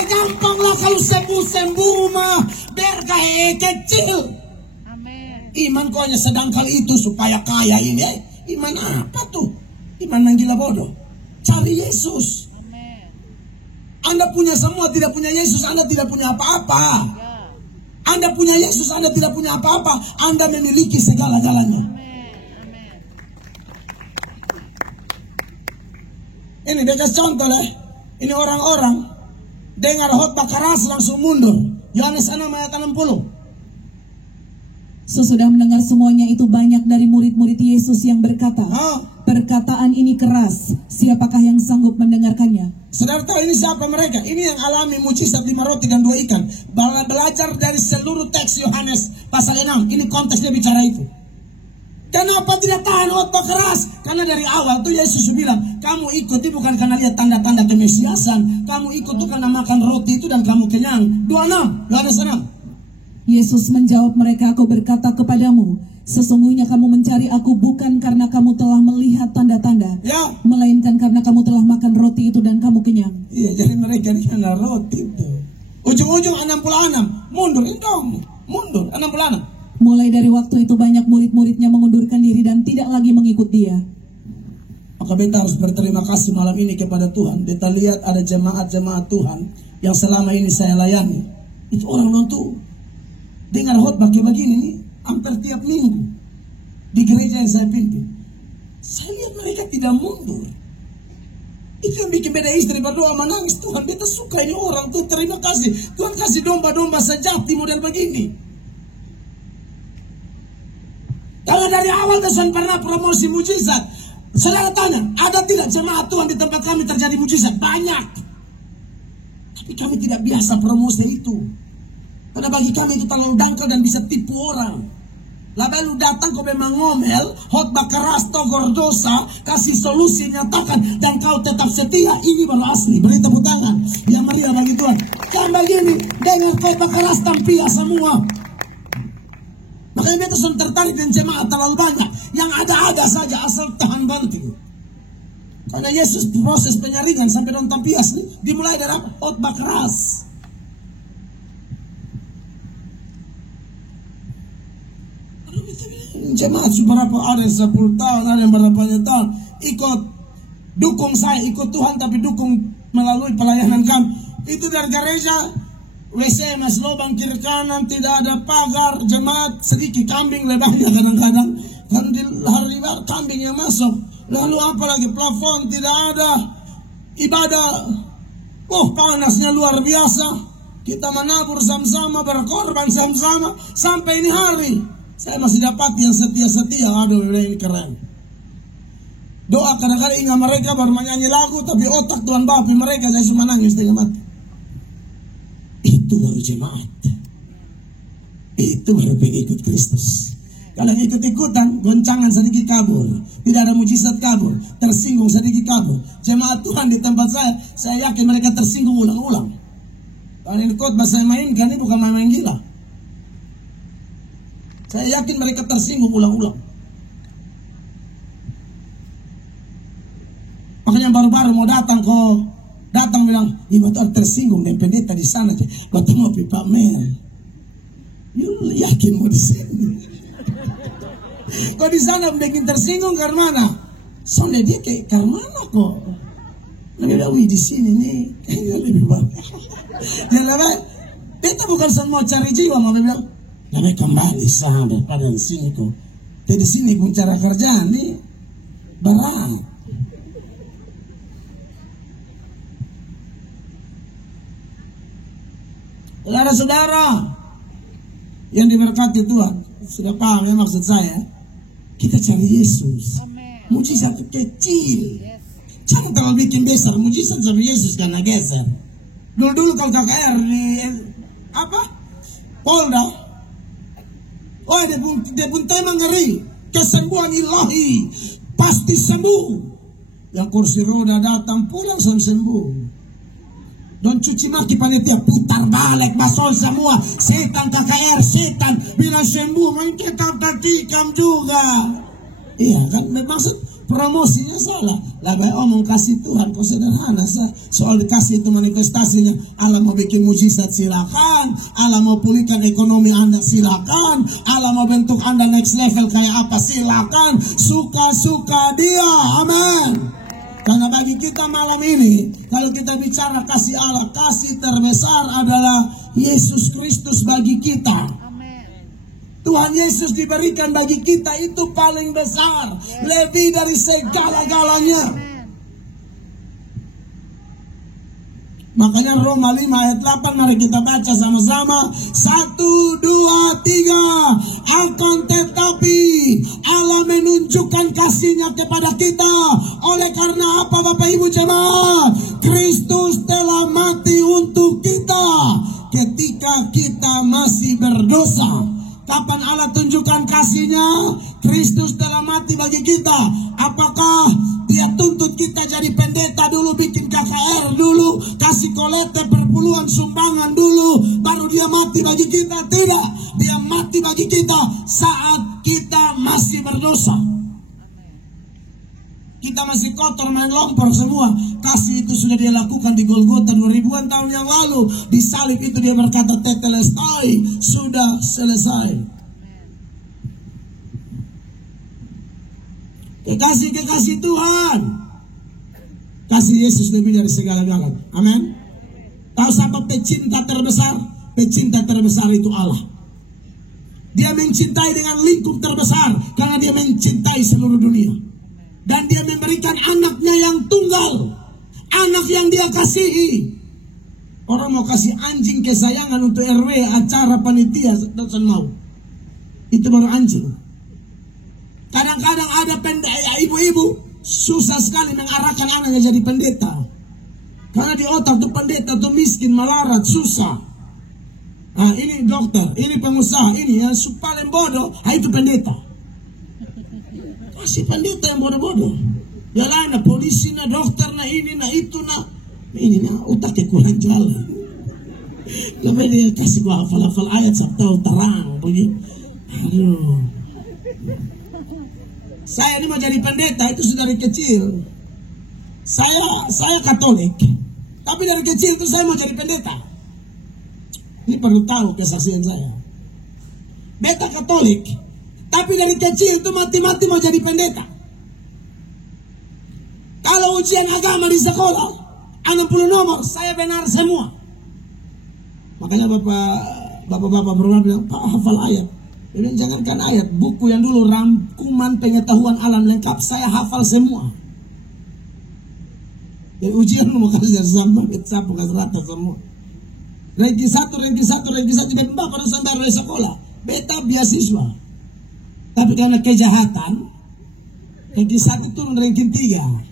Gampanglah kalau sembuh mah, berkah kecil. Amin. Iman kok hanya sedang kali itu supaya kaya ini. Iman apa tuh? Iman yang gila bodoh. Cari Yesus. Amin. Anda punya semua, tidak punya Yesus, Anda tidak punya apa-apa. Ya. Anda punya Yesus, Anda tidak punya apa-apa. Anda memiliki segala-galanya. Amin. Ini dia kasih contoh lah. Ini orang-orang dengar khotbah keras langsung mundur. Yohanes 6 ayat 60. Sesudah mendengar semuanya itu, banyak dari murid-murid Yesus yang berkata, perkataan ini keras, siapakah yang sanggup mendengarkannya? Saudara tahu ini siapa mereka? Ini yang alami mujizat 5 roti dan 2 ikan. Belajar dari seluruh teks Yohanes pasal 6. Ini konteksnya bicara itu. Kenapa tidak tahan khotbah keras? Karena dari awal tuh Yesus bilang, kamu ikuti bukan karena lihat tanda-tanda kemesiasan. Kamu ikut tuh karena makan roti itu dan kamu kenyang. 26, Yohanes 6. Yesus menjawab mereka, aku berkata kepadamu, sesungguhnya kamu mencari aku bukan karena kamu telah melihat tanda-tanda, Ya. melainkan karena kamu telah makan roti itu dan kamu kenyang. Iya, jadi mereka ini karena roti itu. Ujung-ujung 66, mundur dong, mundur 66. Mulai dari waktu itu banyak murid-muridnya mengundurkan diri dan tidak lagi mengikut dia. Maka beta harus berterima kasih malam ini kepada Tuhan. Beta lihat ada jemaat-jemaat Tuhan yang selama ini saya layani. Itu orang tuh dengar khotbah kayak begini nih, hampir tiap minggu di gereja yang saya pimpin. Saya lihat mereka tidak mundur. Itu yang bikin beda istri berdoa menangis. Tuhan, beta suka ini orang tuh, terima kasih. Tuhan kasih domba-domba sejati model begini. Kalau dari awal Tuhan pernah promosi mujizat. Saudara tanya, ada tidak jemaat Tuhan di tempat kami terjadi mujizat? Banyak. Tapi kami tidak biasa promosi itu. Karena bagi kami itu terlalu dangkal dan bisa tipu orang. Lalu lu datang kau memang ngomel, khotbah keras, togor dosa, kasih solusi, nyatakan, dan kau tetap setia, ini baru asli. Beri tepuk tangan yang meriah bagi Tuhan. Kan begini, dengan khotbah keras tampia semua. Makanya kita sudah tertarik dengan jemaat terlalu banyak. Yang ada-ada saja asal tahan bantu. Karena Yesus proses penyaringan sampai nonton pias dimulai dari khotbah keras. Jemaat berapa ada 10 tahun, ada yang berapa tahun ikut dukung saya, ikut Tuhan tapi dukung melalui pelayanan kami. Itu dari gereja WC mas lubang kiri kanan, tidak ada pagar, jemaat sedikit, kambing lebarnya kadang-kadang. Kan di hari kambing yang masuk. Lalu apalagi plafon tidak ada, ibadah. Panasnya luar biasa. Kita menabur sama-sama, berkorban sama-sama sampai ini hari. Saya masih dapat yang setia-setia. Aduh, ini keren. Doa kadang-kadang ingat mereka baru menyanyi lagu, tapi otak Tuhan bapi mereka saya cuma nangis setengah mati. Itu baru jemaat. Itu baru pengikut Kristus. Kalau ikut-ikutan, goncangan sedikit kabur, tidak ada mujizat kabur, tersinggung sedikit kabur. Jemaat Tuhan di tempat saya yakin mereka tersinggung ulang-ulang. Kalau ini khotbah saya mainkan, ini bukan main-main gila. Saya yakin mereka tersinggung ulang-ulang. Makanya baru-baru mau datang bilang, ini motor tersinggung dan pendeta di sana. Waktu mau pipa men. Dulu yakin mau di sini. Kok di sana bikin tersinggung karena mana? Soalnya dia kayak karena mana kok? Dia bilang, di sini nih kayaknya lebih bagus. Dia bilang, kita bukan semua cari jiwa, mau bilang, lebih kembali sampai pada sini kok. Di sini pun cara kerja nih berat. Saudara-saudara yang diberkati Tuhan, sudah paham ya maksud saya? Kita cari Yesus. Amen. Mujizat kecil. Yes. Jangan kalau bikin besar, mujizat sama Yesus karena geser. Dulu kalau KKR di Polda, dia pun tema ngeri, kesembuhan ilahi, pasti sembuh. Yang kursi roda datang pulang sembuh. Don cuci maki panitia, putar balik, basol semua, setan KKR, setan bila sembuh, main kita tikam juga. Iya kan, maksud promosinya salah. Lagi omong kasih Tuhan, kok sederhana soal dikasih itu manifestasinya. Allah mau bikin mujizat silakan, Allah mau pulihkan ekonomi Anda silakan, Allah mau bentuk Anda next level kayak apa silakan, suka-suka dia, amin. Karena bagi kita malam ini, kalau kita bicara kasih Allah, kasih terbesar adalah Yesus Kristus bagi kita. Amen. Tuhan Yesus diberikan bagi kita itu paling besar, lebih dari segala-galanya. Amen. Makanya Roma 5 ayat 8 mari kita baca sama-sama. 1, 2, 3. Akan tetapi Allah menunjukkan kasih-Nya kepada kita. Oleh karena apa Bapak Ibu jemaat? Kristus telah mati untuk kita ketika kita masih berdosa. Kapan Allah tunjukkan kasih-Nya? Kristus telah mati bagi kita. Apakah Dia tuntut kita jadi pendeta dulu, bikin KKR dulu, kasih kolekte perpuluhan sumbangan dulu, baru Dia mati bagi kita? Tidak. Dia mati bagi kita saat kita masih berdosa. Kita masih kotor, main lompor semua. Kasih itu sudah Dia lakukan di Golgota 2000-an tahun yang lalu. Di salib itu Dia berkata, tetelestai, sudah selesai. Kekasih Tuhan, kasih Yesus lebih dari segala-galanya. Amin. Tahu siapa pecinta terbesar? Pecinta terbesar itu Allah. Dia mencintai dengan lingkup terbesar karena Dia mencintai seluruh dunia. Dan Dia memberikan anaknya yang tunggal, anak yang Dia kasihi. Orang mau kasih anjing kesayangan untuk RW acara panitia, dosen mau. Itu baru anjing. Kadang-kadang ada ibu-ibu susah sekali mengarahkan anaknya jadi pendeta. Karena di otak tuh pendeta tuh miskin, melarat, susah. Nah ini dokter, ini pengusaha, ini yang paling bodoh, itu pendeta. Masih pendeta yang bodoh-bodoh. Ya lain, polisi, dokter, ini, itu, ini, otaknya kurang jalan. Tapi dia kasih gua hafal-hafal ayat sabtu terang, begitu. Aduh. Saya ini mau jadi pendeta itu sudah dari kecil. Saya Katolik, tapi dari kecil itu saya mau jadi pendeta. Ini perlu tahu kesaksian saya. Beta Katolik, tapi dari kecil itu mati-mati mau jadi pendeta. Kalau ujian agama di sekolah 60 nomor, saya benar semua. Makanya bapak-bapak berumah bilang, Pak hafal ayat. Jadi jangankan ayat, buku yang dulu rangkuman pengetahuan alam lengkap, saya hafal semua. Jadi ujian mau kasih sama, kita kasih rata semua. Ranking 1, dan bapak sampai dari sekolah, beta beasiswa. Tapi karena kejahatan, ranking 1 turun ranking 3.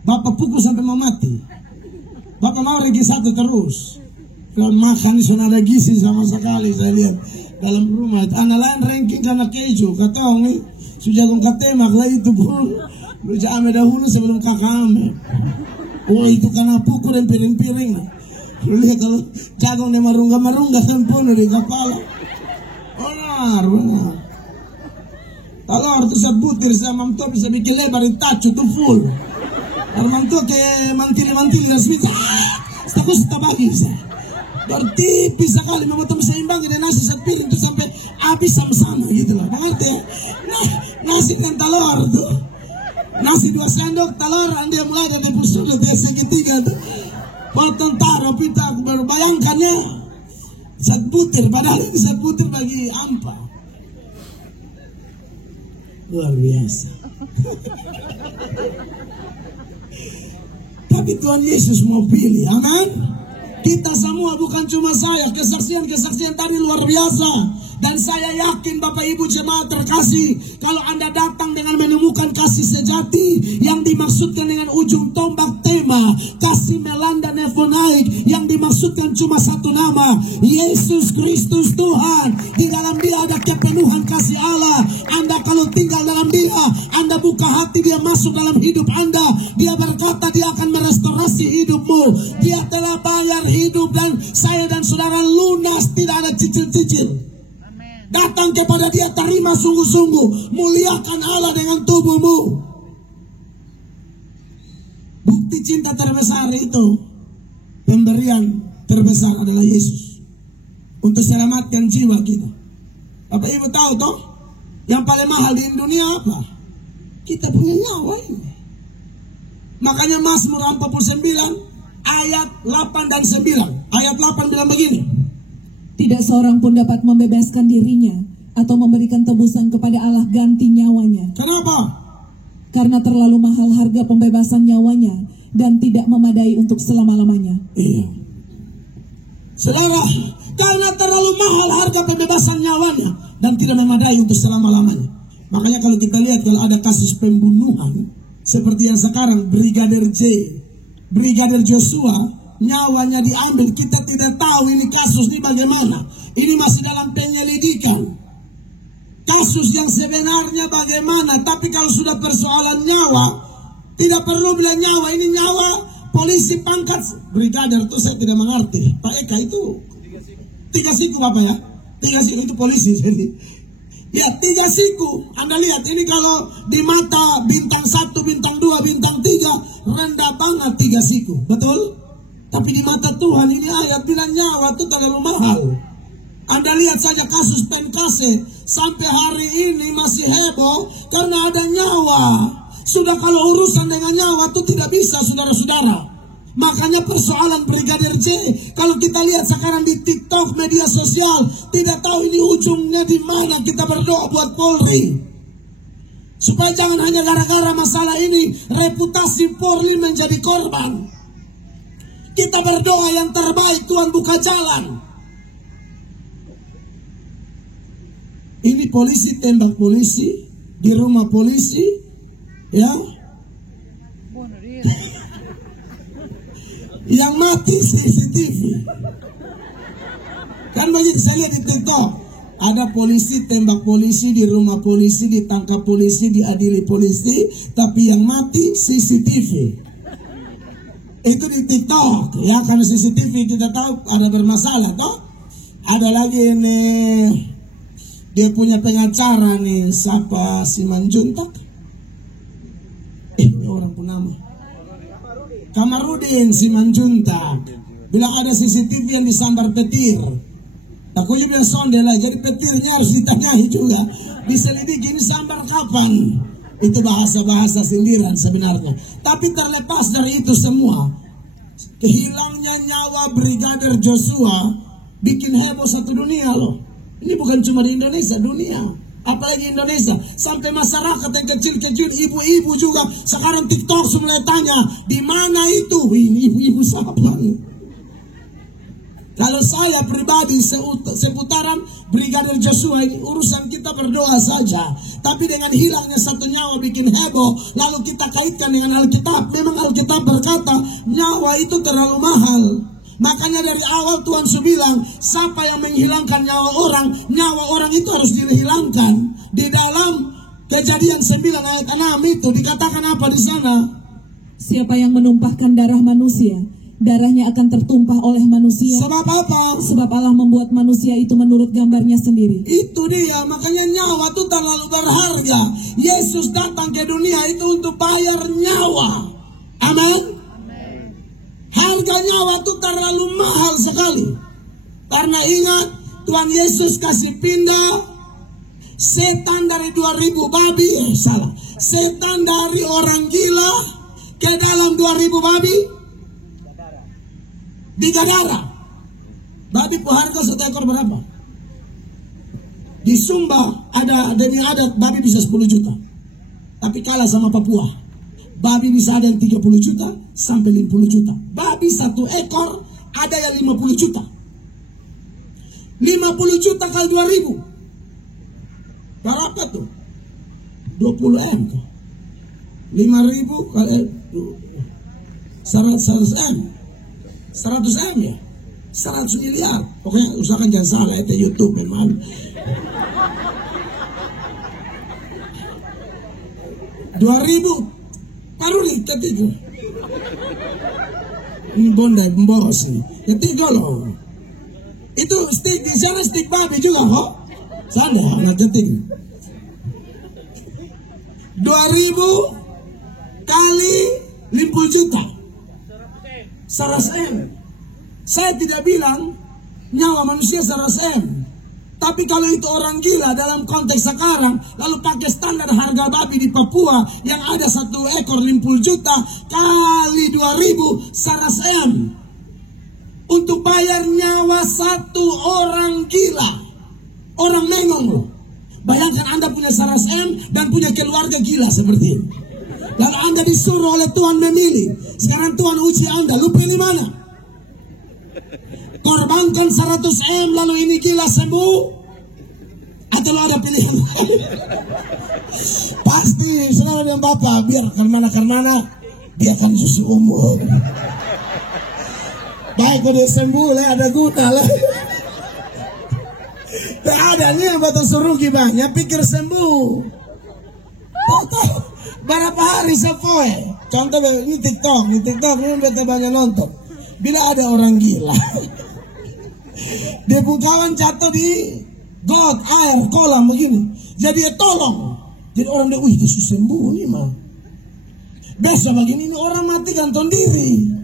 Bapak pukul sampai mau mati. Bapak mau ranking 1 terus. Kalau makan sudah ada gizi sama sekali saya lihat dalam rumah. Anak lain ranking karena keju. Kata orang ini sudah kong katemak lah itu pun. Berjame dahulu sebelum kakame. Oh itu karena pukul dan piring-piring. Lihat kalau jagongnya marungga-marungga kan penuh di kepala. Benar. Kalau harus sebutir sama mamto bisa bikin lebar di tacu itu full. Kalau mamto kayak mantili dan sebisa. Setaku bagi bisa. Bertipis sekali, memotong seimbang dengan nasi satu piring itu sampai habis sama-sama gitu loh. Mengerti ya? Nah, nasi dengan telur tuh. Nasi 2 sendok, telur dia mulai dari pusuk dia segitiga tuh. Potong taruh pita, aku baru bayangkannya. Satu butir, padahal ini satu butir bagi ampa. Luar biasa. Tapi Tuhan Yesus mau pilih, amin. Kita semua, bukan cuma saya, kesaksian tadi luar biasa. Dan saya yakin Bapak Ibu jemaat terkasih, kalau Anda datang dengan menemukan kasih sejati yang dimaksudkan dengan ujung tombak tema, kasih melanda nefonaik, yang dimaksudkan cuma satu nama, Yesus Kristus Tuhan. Di dalam Dia ada kepenuhan kasih Allah. Anda kalau tinggal dalam Dia, Anda buka hati, Dia masuk dalam hidup Anda. Dia berkata Dia akan merestorasi hidupmu. Dia telah bayar hidup dan saya dan saudara lunas, tidak ada cicil-cicil. Datang kepada Dia, terima sungguh-sungguh, muliakan Allah dengan tubuhmu. Bukti cinta terbesar itu, pemberian terbesar adalah Yesus untuk selamatkan jiwa kita. Bapak Ibu tahu toh, yang paling mahal di dunia apa? Kita punya nyawa ini. Makanya Mazmur 49 ayat 8 dan 9. Ayat 8 bilang begini, tidak seorang pun dapat membebaskan dirinya atau memberikan tebusan kepada Allah ganti nyawanya. Kenapa? Karena terlalu mahal harga pembebasan nyawanya dan tidak memadai untuk selama-lamanya. Saudara, karena terlalu mahal harga pembebasan nyawanya dan tidak memadai untuk selama-lamanya. Makanya kalau kita lihat, kalau ada kasus pembunuhan seperti yang sekarang, Brigadir Joshua, nyawanya diambil, kita tidak tahu ini kasus ini bagaimana. Ini masih dalam penyelidikan. Kasus yang sebenarnya bagaimana, tapi kalau sudah persoalan nyawa, tidak perlu bilang nyawa, ini nyawa polisi pangkat brigadir itu saya tidak mengerti. Pak Eka itu 3 siku Bapak ya. 3 siku itu polisi jadi. Ya 3 siku. Anda lihat ini kalau di mata bintang 1, bintang 2, bintang 3 rendah banget 3 siku. Betul? Tapi di mata Tuhan ini ayat bilang nyawa itu terlalu mahal. Anda lihat saja kasus Penkase, sampai hari ini masih heboh karena ada nyawa. Sudah kalau urusan dengan nyawa itu tidak bisa, saudara-saudara. Makanya persoalan Brigadir J, kalau kita lihat sekarang di TikTok, media sosial, tidak tahu ini ujungnya di mana. Kita berdoa buat Polri, supaya jangan hanya gara-gara masalah ini reputasi Polri menjadi korban. Kita berdoa yang terbaik, Tuhan buka jalan. Ini polisi tembak polisi di rumah polisi, ya. Yang mati CCTV. Kan banyak saya lihat di TikTok, ada polisi tembak polisi di rumah polisi, ditangkap polisi, diadili polisi, tapi yang mati CCTV. Itu di TikTok, ya, karena CCTV kita tahu ada bermasalah toh. Ada lagi ini, dia punya pengacara nih, siapa, Simanjuntak. Ini orang pun nama Kamarudin Simanjuntak bilang ada CCTV yang disambar petir. Aku juga bilang sonde lah, jadi petirnya harus ditanyai juga, diselidiki ini sambar kapan. Itu bahasa-bahasa sindiran sebenarnya. Tapi terlepas dari itu semua, hilangnya nyawa Brigadir Joshua bikin heboh satu dunia loh. Ini bukan cuma di Indonesia, dunia. Apalagi Indonesia, sampai masyarakat yang kecil-kecil, ibu-ibu juga sekarang TikTok mulai tanya, di mana itu? Ini ibu-ibu siapa? Kalau saya pribadi seputaran Brigadir Joshua ini urusan kita berdoa saja. Tapi dengan hilangnya satu nyawa bikin heboh, lalu kita kaitkan dengan Alkitab. Memang Alkitab berkata nyawa itu terlalu mahal. Makanya dari awal Tuhan sudah bilang, siapa yang menghilangkan nyawa orang itu harus dihilangkan. Di dalam Kejadian 9 ayat 6 itu dikatakan apa di sana? Siapa yang menumpahkan darah manusia, darahnya akan tertumpah oleh manusia. Sebab apa? Sebab Allah membuat manusia itu menurut gambarnya sendiri. Itu dia, makanya nyawa itu terlalu berharga. Yesus datang ke dunia itu untuk bayar nyawa. Amin. Harga nyawa itu terlalu mahal sekali. Karena ingat, Tuhan Yesus kasih pindah setan dari 2000 babi, setan dari orang gila ke dalam 2000 babi di Gadara. Babi harga satu ekor berapa? Di Sumba ada demi adat babi bisa 10 juta. Tapi kalah sama Papua. Babi bisa ada yang 30 juta sampai 50 juta. Babi satu ekor ada yang 50 juta. 50 juta kali 2000. Berapa tuh? 20 M. 5.000 kali 100 M. 100 M ya? 100 miliar. Pokoknya usahakan jangan salah, itu YouTube memang. 2000 baru nih ketiga. Ini bonda boros nih. Ketiga loh. Itu stick di sana, stick babi juga kok. Sana anak ketiga. 2000 kali 50 juta. 100 M. Saya tidak bilang nyawa manusia 100 M. Tapi kalau itu orang gila dalam konteks sekarang, lalu pakai standar harga babi di Papua yang ada satu ekor 50 juta kali 2000, 100 M. Untuk bayar nyawa satu orang gila. Orang mengong loh. Bayangkan Anda punya 100 M dan punya keluarga gila seperti ini. Lalu Anda disuruh oleh Tuhan memilih. Sekarang Tuhan uji Anda, lu pilih mana? Korbankan 100 M lalu ini gila sembuh, atau lo ada pilihan? Pasti selalu dengan Bapak, biar kemana-kemana biarkan susu umum. Baik udah sembuh lah, ada guna lah. Tak ada nih yang batang surugi banyak pikir sembuh. Berapa hari sepoe? Contoh ini TikTok ini mereka banyak nonton. Bila ada orang gila, dia kawan jatuh di got, air, kolam begini. Jadi dia tolong. Jadi orang dia, wih, Yesus sembuh ini mah. Biasa begini, ini orang mati gantung diri.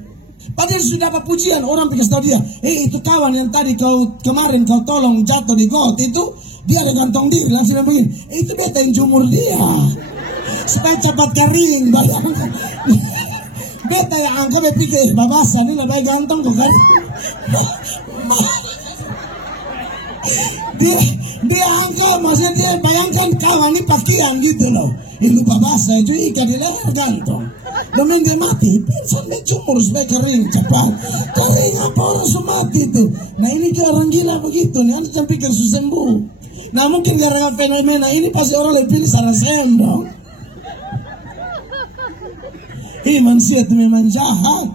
Padahal sudah dapat pujian, orang pikir tahu dia. Itu kawan yang tadi kemarin kau tolong jatuh di got itu, dia ada gantung diri. Langsung begini, itu beta yang jumur dia. Supaya cepat kering, bayangkan. Beta yang angkat berpikir, babasa ini lebih ganteng kok kan. Dia angkat, maksudnya dia bayangkan kawan ini pakaian gitu loh. Ini babasa itu ikan di leher ganteng. Namun dia mati, pingsan dia jumur supaya kering cepat. Kering apa orang sudah mati itu. Nah ini dia orang gila begitu nih, anda jangan pikir susah sembuh. Nah mungkin gara-gara fenomena ini pasti orang lebih pilih sarasem dong. Manusia itu memang jahat.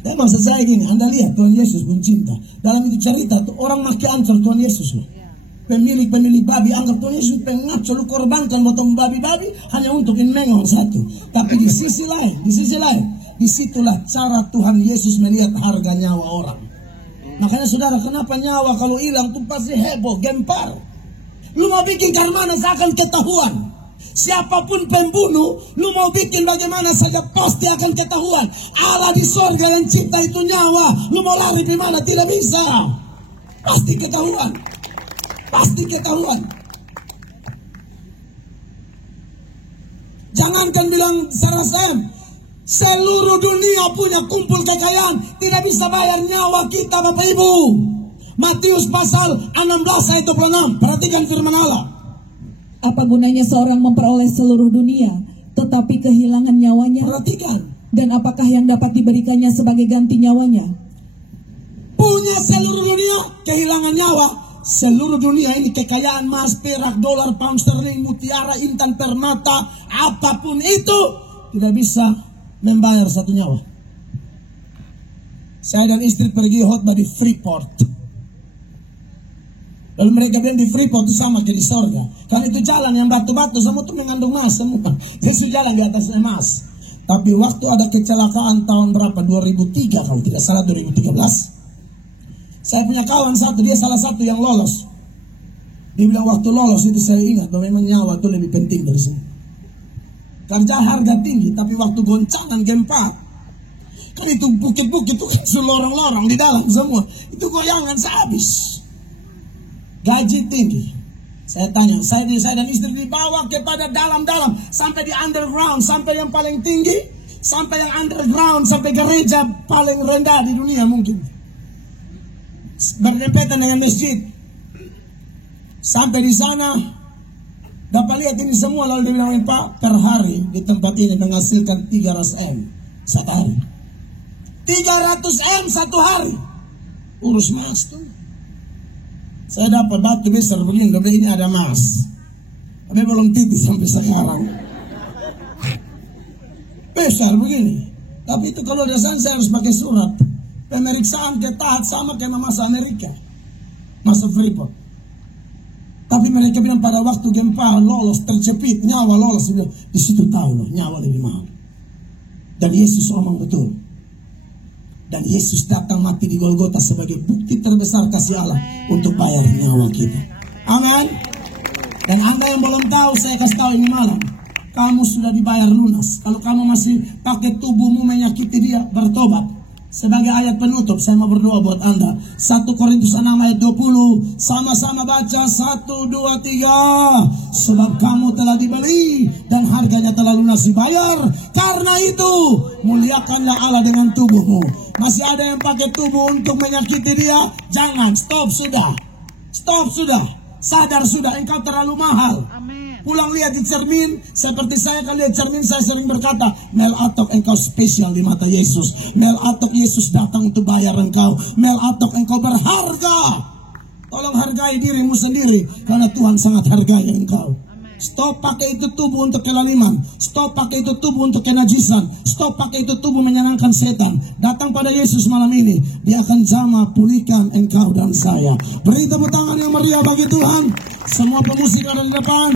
Tapi maksud saya gini, Anda lihat Tuhan Yesus mencinta. Dalam itu cerita tuh orang makin ancur Tuhan Yesus loh. Pemilik babi anggap Tuhan Yesus pengacur, lu korbankan potong babi-babi hanya untuk mengong satu. Tapi di sisi lain, disitulah cara Tuhan Yesus melihat harga nyawa orang. Makanya saudara, kenapa nyawa kalau hilang tuh pasti heboh, gempar. Lu mau bikin karmana seakan ketahuan. Siapapun pembunuh, lu mau bikin bagaimana saja pasti akan ketahuan. Allah di sorga yang cipta itu nyawa. Lu mau lari di mana tidak bisa. Pasti ketahuan. Pasti ketahuan. Jangankan bilang sarasem, seluruh dunia punya kumpul kekayaan, tidak bisa bayar nyawa kita Bapak Ibu. Matius pasal 16 ayat 26. Perhatikan firman Allah. Apa gunanya seorang memperoleh seluruh dunia, tetapi kehilangan nyawanya? Perhatikan. Dan apakah yang dapat diberikannya sebagai ganti nyawanya? Punya seluruh dunia, kehilangan nyawa. Seluruh dunia ini kekayaan emas, perak, dolar, pound sterling, mutiara, intan, permata, apapun itu tidak bisa membayar satu nyawa. Saya dan istri pergi khotbah di Freeport. Lalu mereka bilang di Freeport itu sama kayak di sorga. Karena itu jalan yang batu-batu semua itu mengandung emas semua. Yesus jalan di atas emas. Tapi waktu ada kecelakaan tahun berapa? 2003 kalau tidak salah, 2013. Saya punya kawan satu, dia salah satu yang lolos. Dia bilang waktu lolos itu saya ingat bahwa memang nyawa itu lebih penting dari semua. Kerja harga tinggi, tapi waktu goncangan gempa, kan itu bukit-bukit itu selorong-lorong di dalam semua. Itu goyangan sehabis. Gaji tinggi. Saya tanya, saya dan istri dibawa kepada dalam-dalam, sampai di underground, sampai yang paling tinggi, sampai yang underground, sampai gereja paling rendah di dunia mungkin. Berdempetan dengan masjid. Sampai di sana, dapat lihat ini semua, lalu dia bilang, Pak, per hari di tempat ini menghasilkan 300M satu hari. 300M satu hari. Urus mas tuh. Saya dapat batu besar begini, tapi ini ada emas. Tapi belum titis sampai sekarang. Besar begini. Tapi itu kalau dasar saya harus pakai surat pemeriksaan ketat sama kayak masa Amerika, masa Freeport. Tapi mereka bilang pada waktu gempa lolos, terjepit, nyawa lolos. Di situ tahu nyawa lebih mahal. Dan Yesus omong betul. Dan Yesus datang mati di Golgota sebagai bukti terbesar kasih Allah untuk bayar nyawa kita. Amin. Dan Anda yang belum tahu, saya kasih tahu ini malam, kamu sudah dibayar lunas. Kalau kamu masih pakai tubuhmu menyakiti dia, bertobat. Sebagai ayat penutup, saya mau berdoa buat Anda. 1 Korintus 6 ayat 20. Sama-sama baca 1, 2, 3. Sebab kamu telah dibeli dan harganya telah lunas dibayar. Karena itu, muliakanlah Allah dengan tubuhmu. Masih ada yang pakai tubuh untuk menyakiti dia? Jangan, stop sudah. Stop sudah. Sadar sudah, engkau terlalu mahal. Amin. Pulang lihat di cermin, seperti saya kalau lihat cermin, saya sering berkata, Mel Atok, engkau spesial di mata Yesus. Mel Atok, Yesus datang untuk bayar engkau. Mel Atok, engkau berharga. Tolong hargai dirimu sendiri, karena Tuhan sangat hargai engkau. Stop pakai itu tubuh untuk kelaliman. Stop pakai itu tubuh untuk kenajisan. Stop pakai itu tubuh menyenangkan setan. Datang pada Yesus malam ini. Dia akan jamah pulihkan engkau dan saya. Beri tepuk tangan yang meriah bagi Tuhan. Semua pemusik ada di depan.